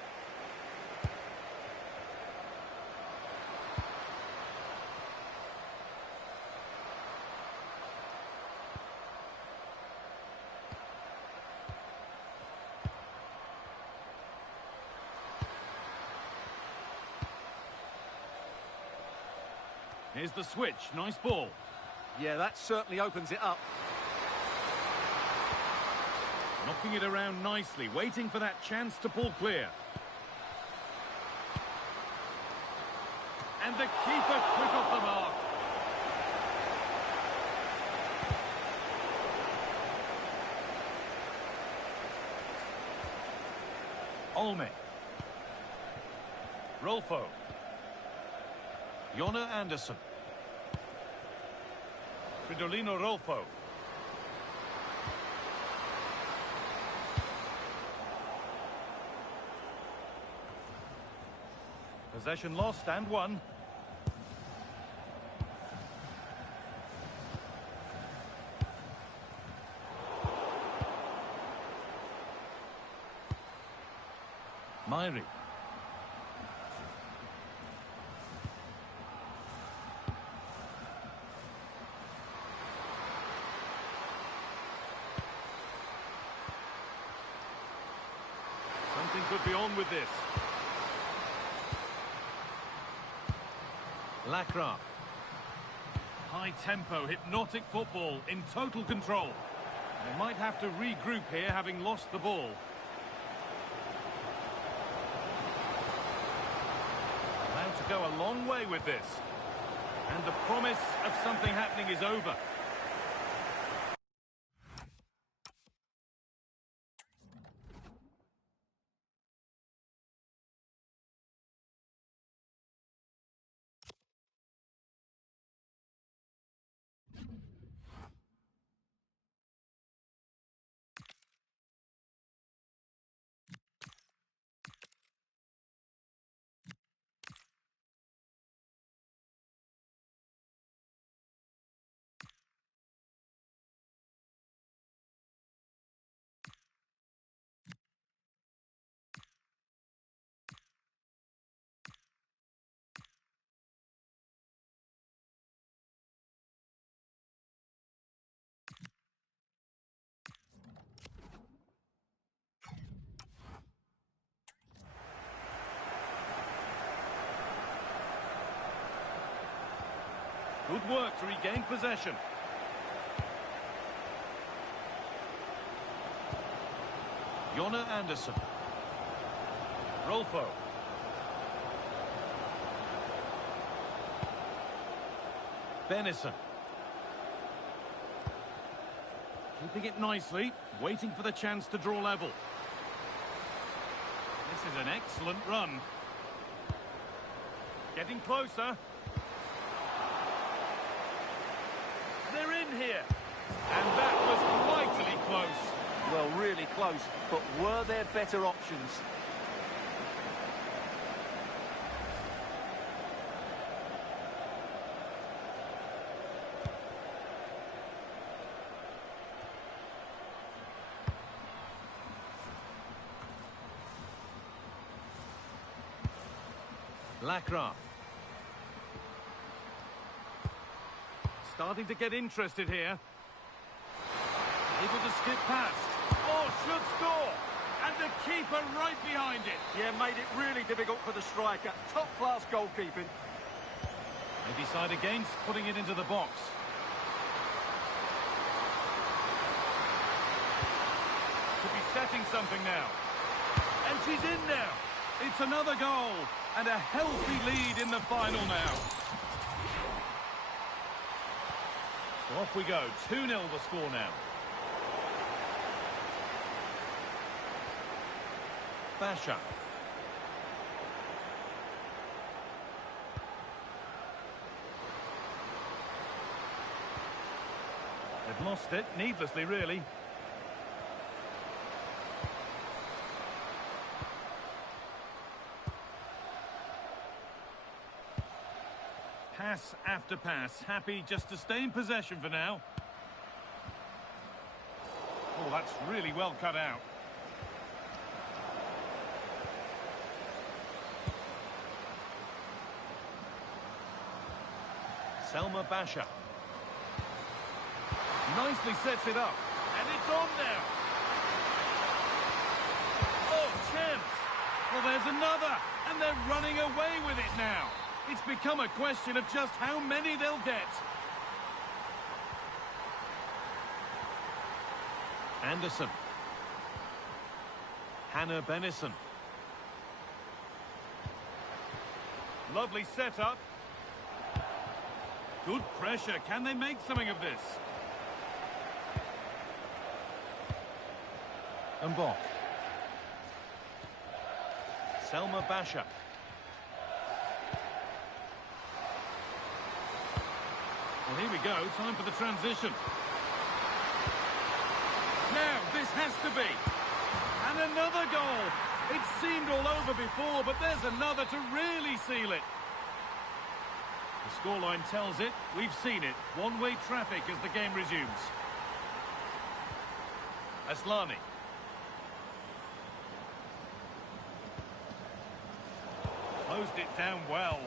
Here's the switch. Nice ball. Yeah, that certainly opens it up. Knocking it around nicely, waiting for that chance to pull clear. And the keeper quick off the mark. Olme. Rolfo. Jonna Andersson. Fridolino Rolfo. Possession lost and won. Myri. Something could be on with this. Lacra. High tempo, hypnotic football in total control. They might have to regroup here, having lost the ball. Allowed to go a long way with this. And the promise of something happening is over. Good work to regain possession. Jonna Anderson. Rolfo. Benison. Keeping it nicely, waiting for the chance to draw level. This is an excellent run. Getting closer. They're in here. And that was mightily close. Well, really close, but were there better options? Lacra. Starting to get interested here. Able to skip past. Oh, should score! And the keeper right behind it. Yeah, made it really difficult for the striker. Top-class goalkeeping. They decide against putting it into the box. Could be setting something now. And she's in now. It's another goal. And a healthy lead in the final now. So off we go. 2-0 the score now. Basha. They've lost it, needlessly really. Pass after pass, happy just to stay in possession for now. Oh, that's really well cut out. Selma Basha. Nicely sets it up. And it's on now. Oh, chance. Well, there's another. And they're running away with it now. It's become a question of just how many they'll get. Anderson. Hannah Benison. Lovely setup. Good pressure. Can they make something of this? Mbok. Selma Basha. Well, here we go. Time for the transition. Now, this has to be. And another goal. It seemed all over before, but there's another to really seal it. The scoreline tells it. We've seen it. One-way traffic as the game resumes. Aslani. Closed it down well.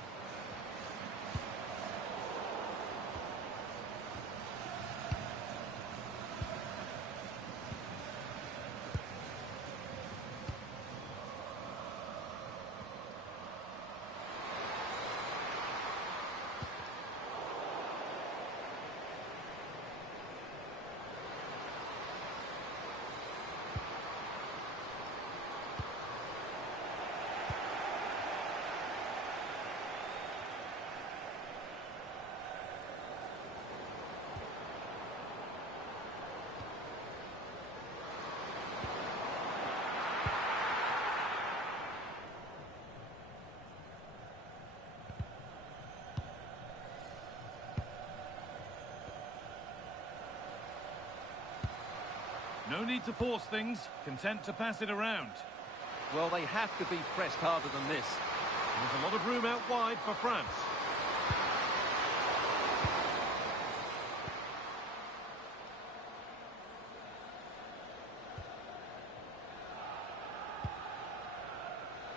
No need to force things, content to pass it around. Well, they have to be pressed harder than this. There's a lot of room out wide for France.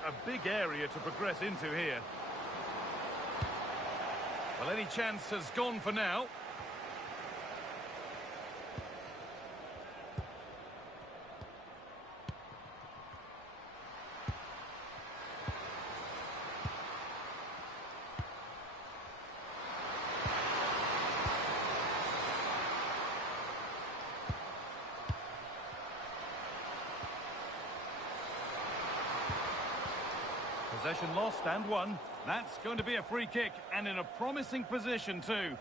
A big area to progress into here. Well, any chance has gone for now. Possession lost and won. That's going to be a free kick, and in a promising position too.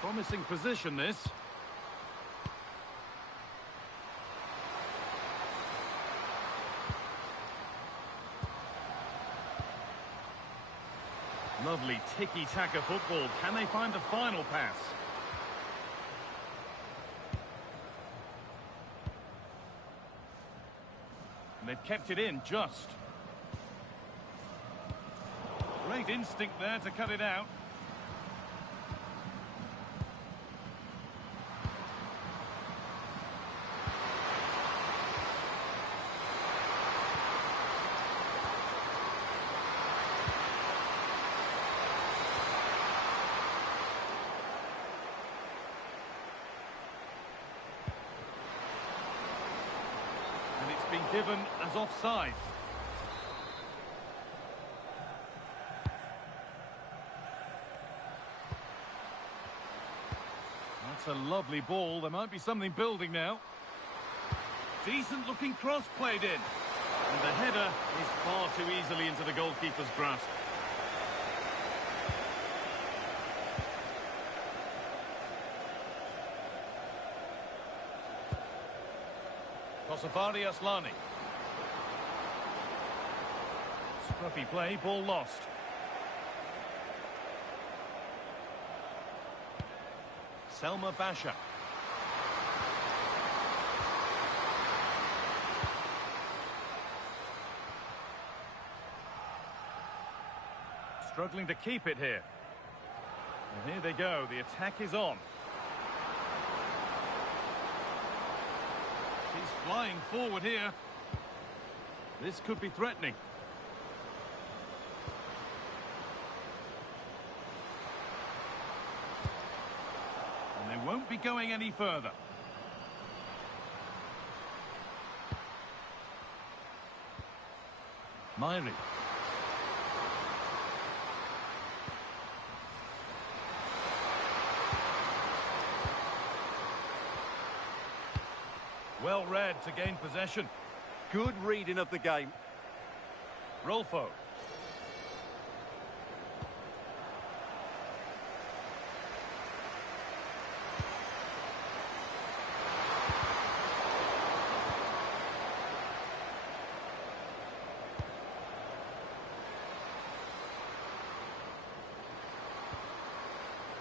Promising position, this. Lovely tiki-taka football. Can they find the final pass? And they've kept it in just. Great instinct there to cut it out. Been given as offside. That's a lovely ball. There might be something building now. Decent looking cross played in. And the header is far too easily into the goalkeeper's grasp. Kosavari Aslani. Scruffy play, ball lost. Selma Basha. Struggling to keep it here. And here they go, the attack is on. He's flying forward here. This could be threatening. And they won't be going any further. Myri. Well read to gain possession. Good reading of the game. Rolfo.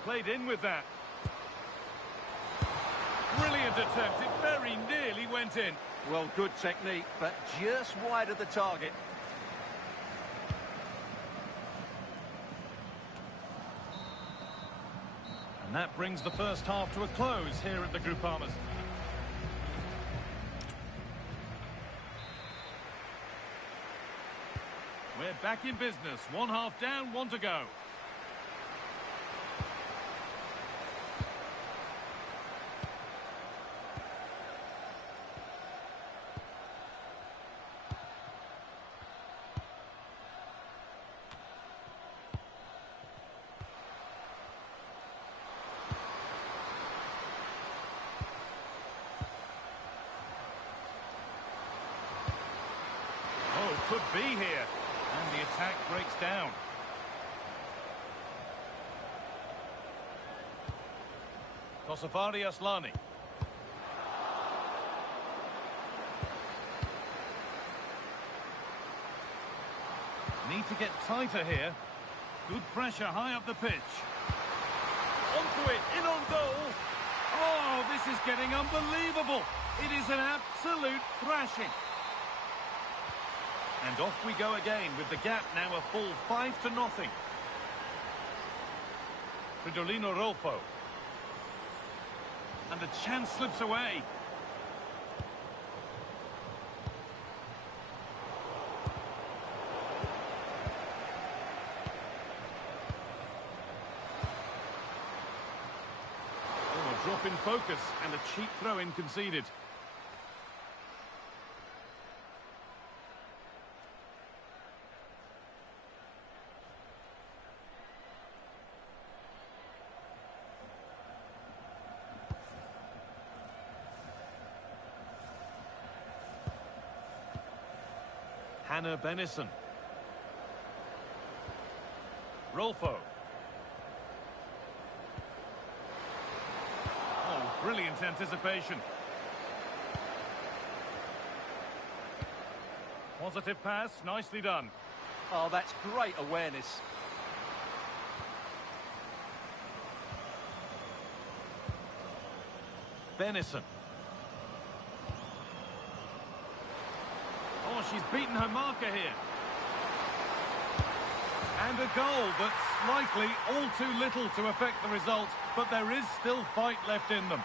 Played in with that. Brilliant attempt. It very nearly went in. Well, good technique, but just wide of the target. And that brings the first half to a close here at the Grupamas. We're back in business. One half down, one to go. Could be here, and the attack breaks down. Kosavari Aslani. Need to get tighter here. Good pressure high up the pitch. Onto it, in on goal. Oh, this is getting unbelievable. It is an absolute thrashing. And off we go again with the gap now a full 5-0. Fridolino Rolfo. And the chance slips away. Oh, a drop in focus and a cheap throw-in conceded. Hannah Bennison. Rolfo. Oh, brilliant anticipation. Positive pass, nicely done. Oh, that's great awareness. Bennison. Oh, she's beaten her marker here. And a goal, but slightly all too little to affect the result, but there is still fight left in them.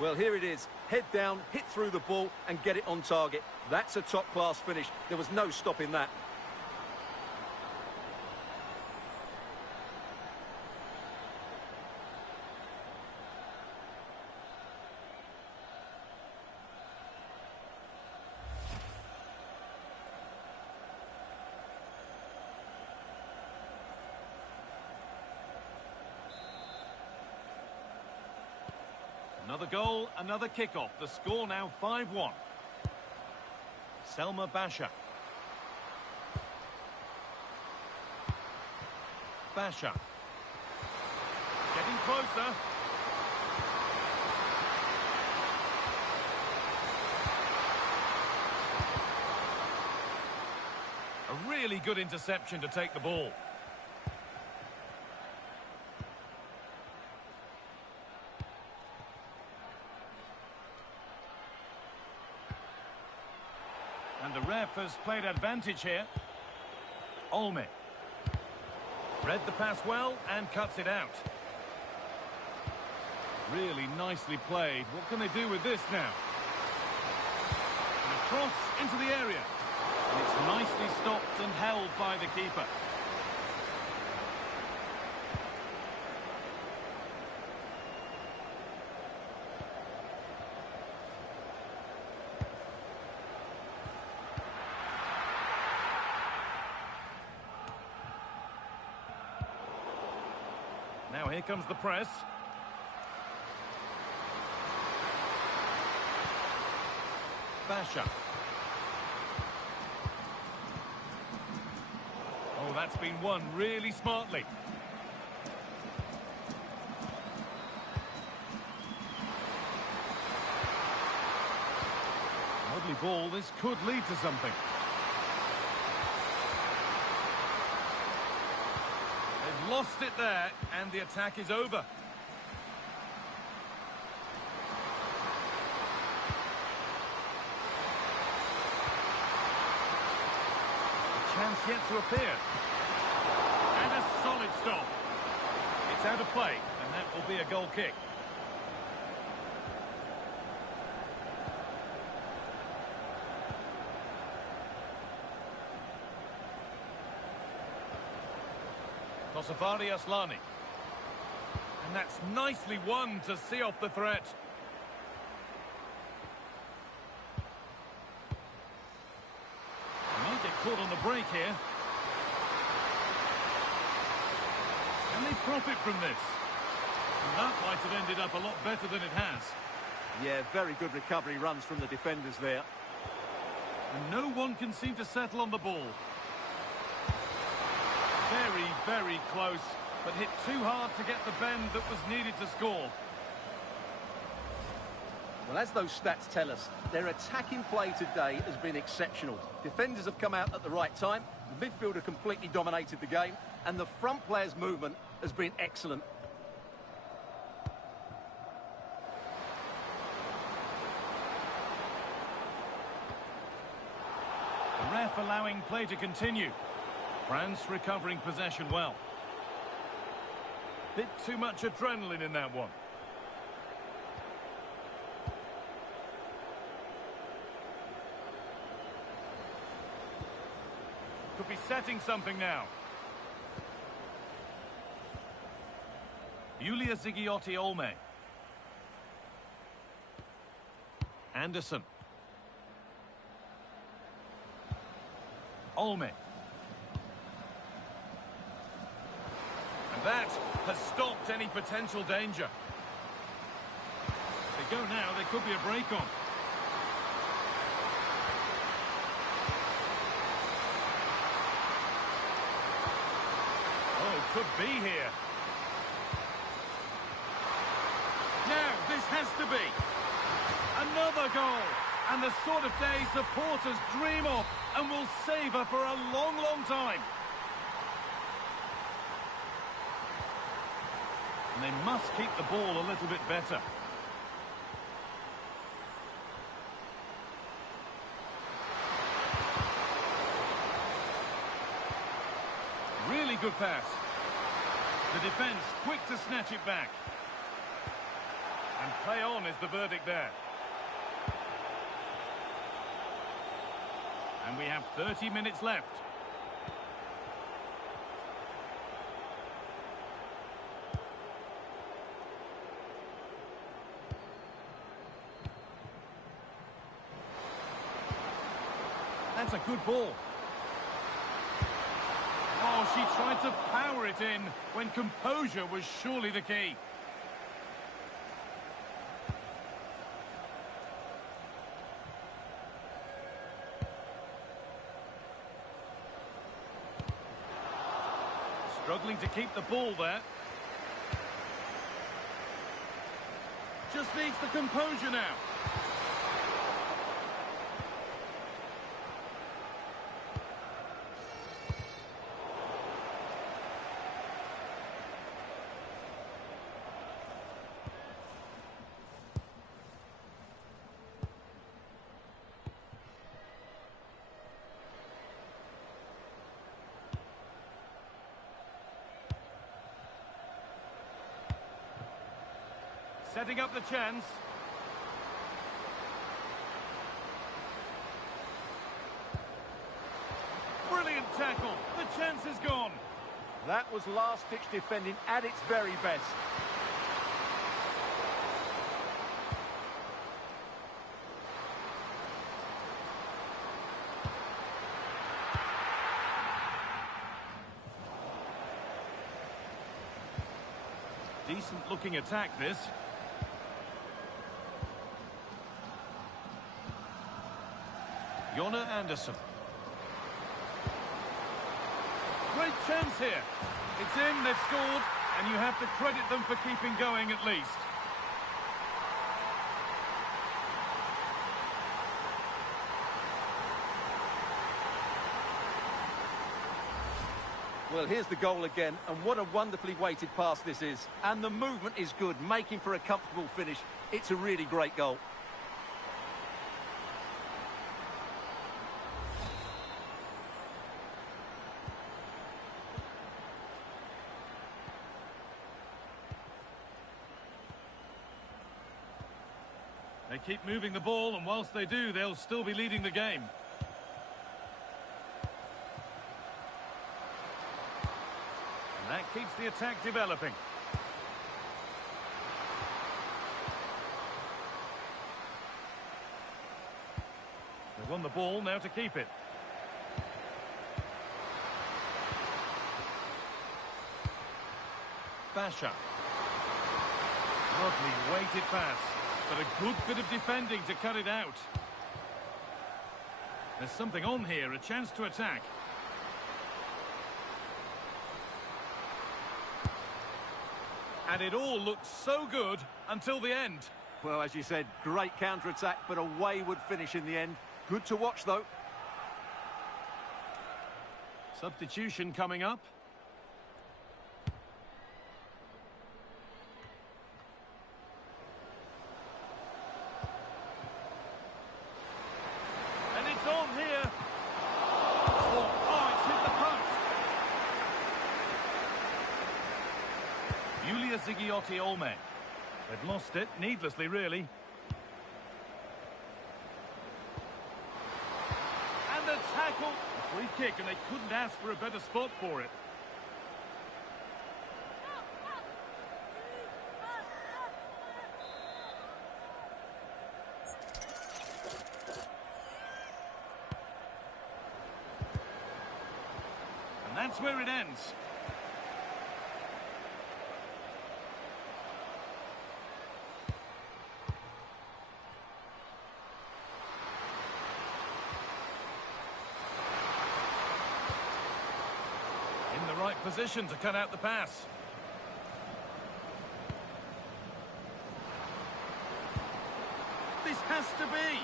Well, here it is. Head down, hit through the ball and get it on target. That's a top-class finish. There was no stopping that. Another goal, another kickoff. The score now 5-1. Selma Basha. Basha. Getting closer. A really good interception to take the ball. And the ref has played advantage here. Olme. Read the pass well and cuts it out. Really nicely played. What can they do with this now? And a cross into the area. And it's nicely stopped and held by the keeper. Now here comes the press. Basha. Oh, that's been won really smartly. Lovely ball. This could lead to something. They've lost it there, and the attack is over. Chance yet to appear. And a solid stop. It's out of play, and that will be a goal kick. Kosavari Aslani. And that's nicely won to see off the threat. Get caught on the break here. Can they profit from this? And that might have ended up a lot better than it has. Yeah, very good recovery runs from the defenders there. And no one can seem to settle on the ball. Very, very close, but hit too hard to get the bend that was needed to score. Well, as those stats tell us, their attacking play today has been exceptional. Defenders have come out at the right time, the midfielder completely dominated the game, and the front player's movement has been excellent. The ref allowing play to continue. France recovering possession well. Bit too much adrenaline in that one. Could be setting something now. Yulia Zigiotti Olme. Anderson. Olme. And that has stopped any potential danger. They go now, there could be a break on. Oh, could be here. Now, this has to be. Another goal. And the sort of day supporters dream of and will savour for a long, long time. And they must keep the ball a little bit better. Really good pass. The defence quick to snatch it back. And play on is the verdict there. And we have 30 minutes left. That's a good ball. Oh, she tried to power it in when composure was surely the key. Struggling to keep the ball there. Just needs the composure now. Setting up the chance. Brilliant tackle. The chance is gone. That was last-ditch defending at its very best. Decent-looking attack, this. Jonna Anderson. Great chance here. It's in, they've scored, and you have to credit them for keeping going at least. Well, here's the goal again, and what a wonderfully weighted pass this is. And the movement is good, making for a comfortable finish. It's a really great goal. They keep moving the ball, and whilst they do, they'll still be leading the game. And that keeps the attack developing. They've won the ball, now to keep it. Basha. Lovely weighted pass. But a good bit of defending to cut it out. There's something on here, a chance to attack. And it all looked so good until the end. Well, as you said, great counter-attack, but a wayward finish in the end. Good to watch, though. Substitution coming up. On here. Oh, it's hit the post. Julia Zigiotti Olme. They've lost it, needlessly, really. And the tackle. A free kick, and they couldn't ask for a better spot for it. That's where it ends. position to cut out the pass. This has to be.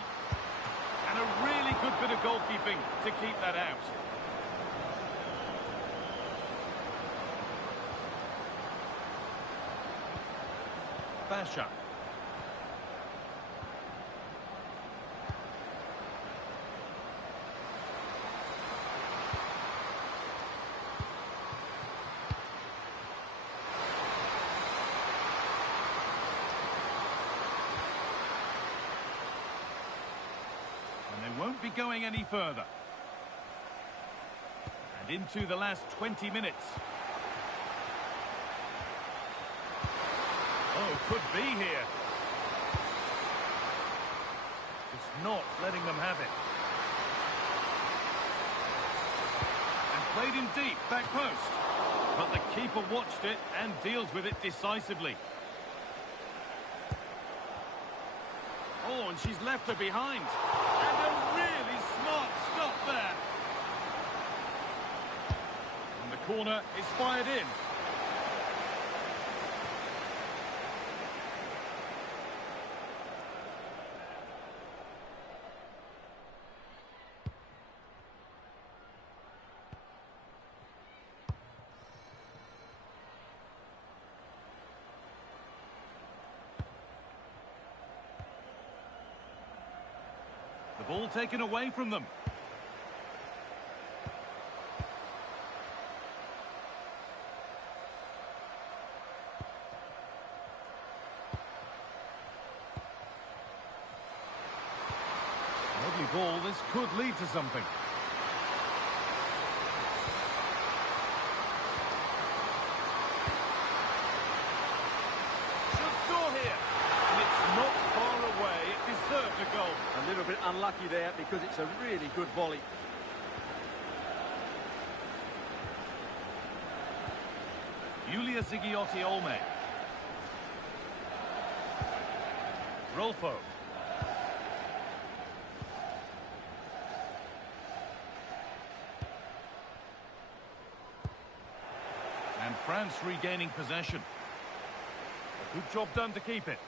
And a really good bit of goalkeeping to keep that out. Basha. Won't be going any further. And into the last 20 minutes. Oh, could be here. Just not letting them have it. And played in deep, back post. But the keeper watched it and deals with it decisively. Oh, and she's left her behind. And a really smart stop there. And the corner is fired in. The ball taken away from them. Lovely ball, this could lead to something. Should score here. And it's not far away, it deserved a goal. A little bit unlucky there because it's a really good volley. Julia Zigiotti-Olme. Rolfo. And France regaining possession. A good job done to keep it.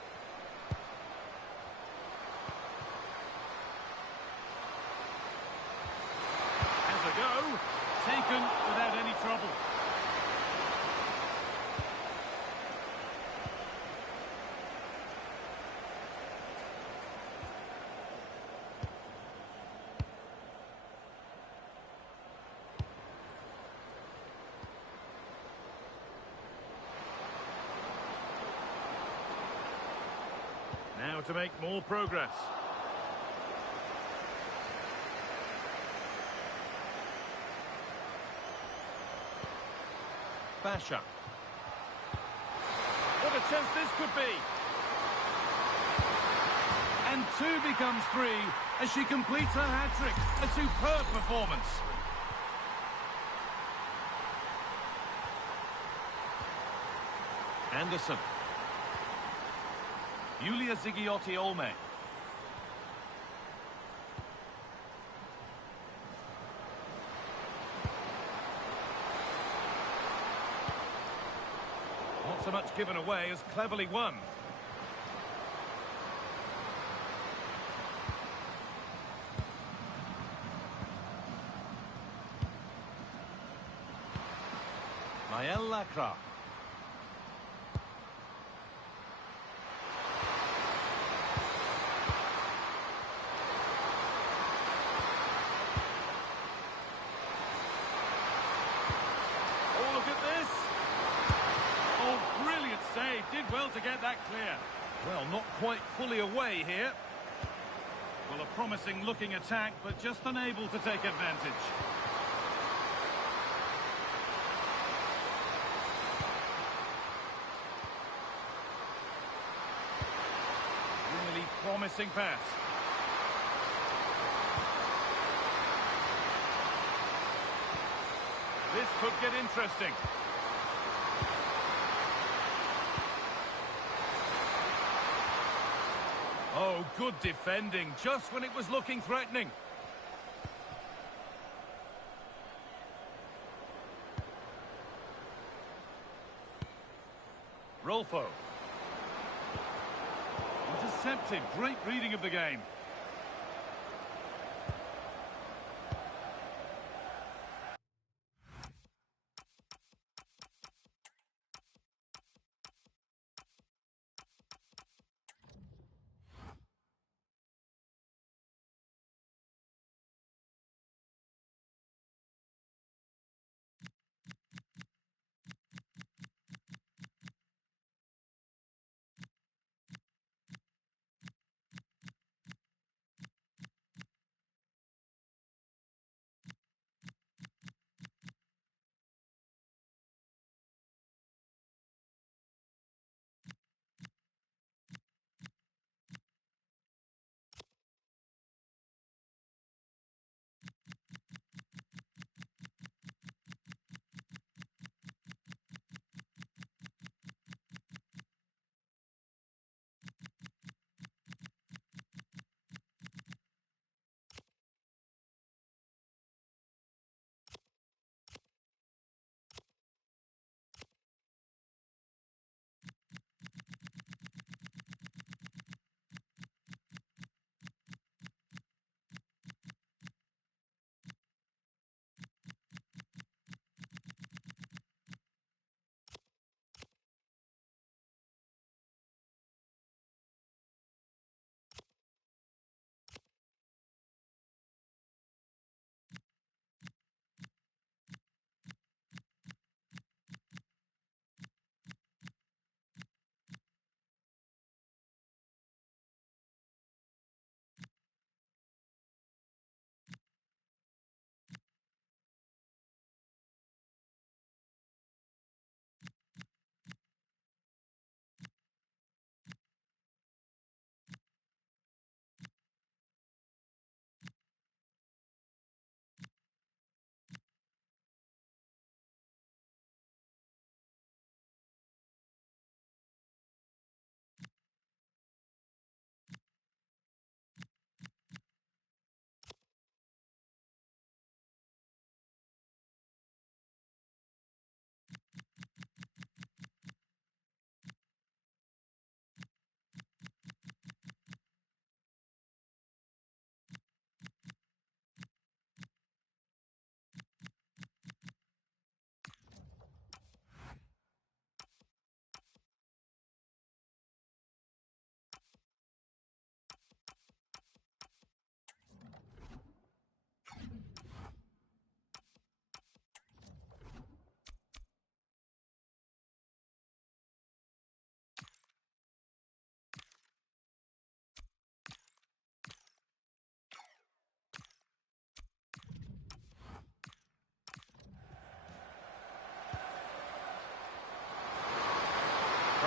Has a go. Taken without any trouble. Now to make more progress. Basha. What a chance this could be. And 2 becomes 3 as she completes her hat-trick. A superb performance. Anderson. Julia Zigiotti-Olme. Not so much given away as cleverly won. Maëlle Lacra. Did well to get that clear. Well, not quite fully away here. Well, a promising looking attack, but just unable to take advantage. Really promising pass. This could get interesting. Oh, good defending, just when it was looking threatening. Rolfo. Intercepted. Great reading of the game.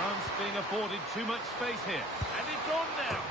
France being afforded too much space here. And it's on now.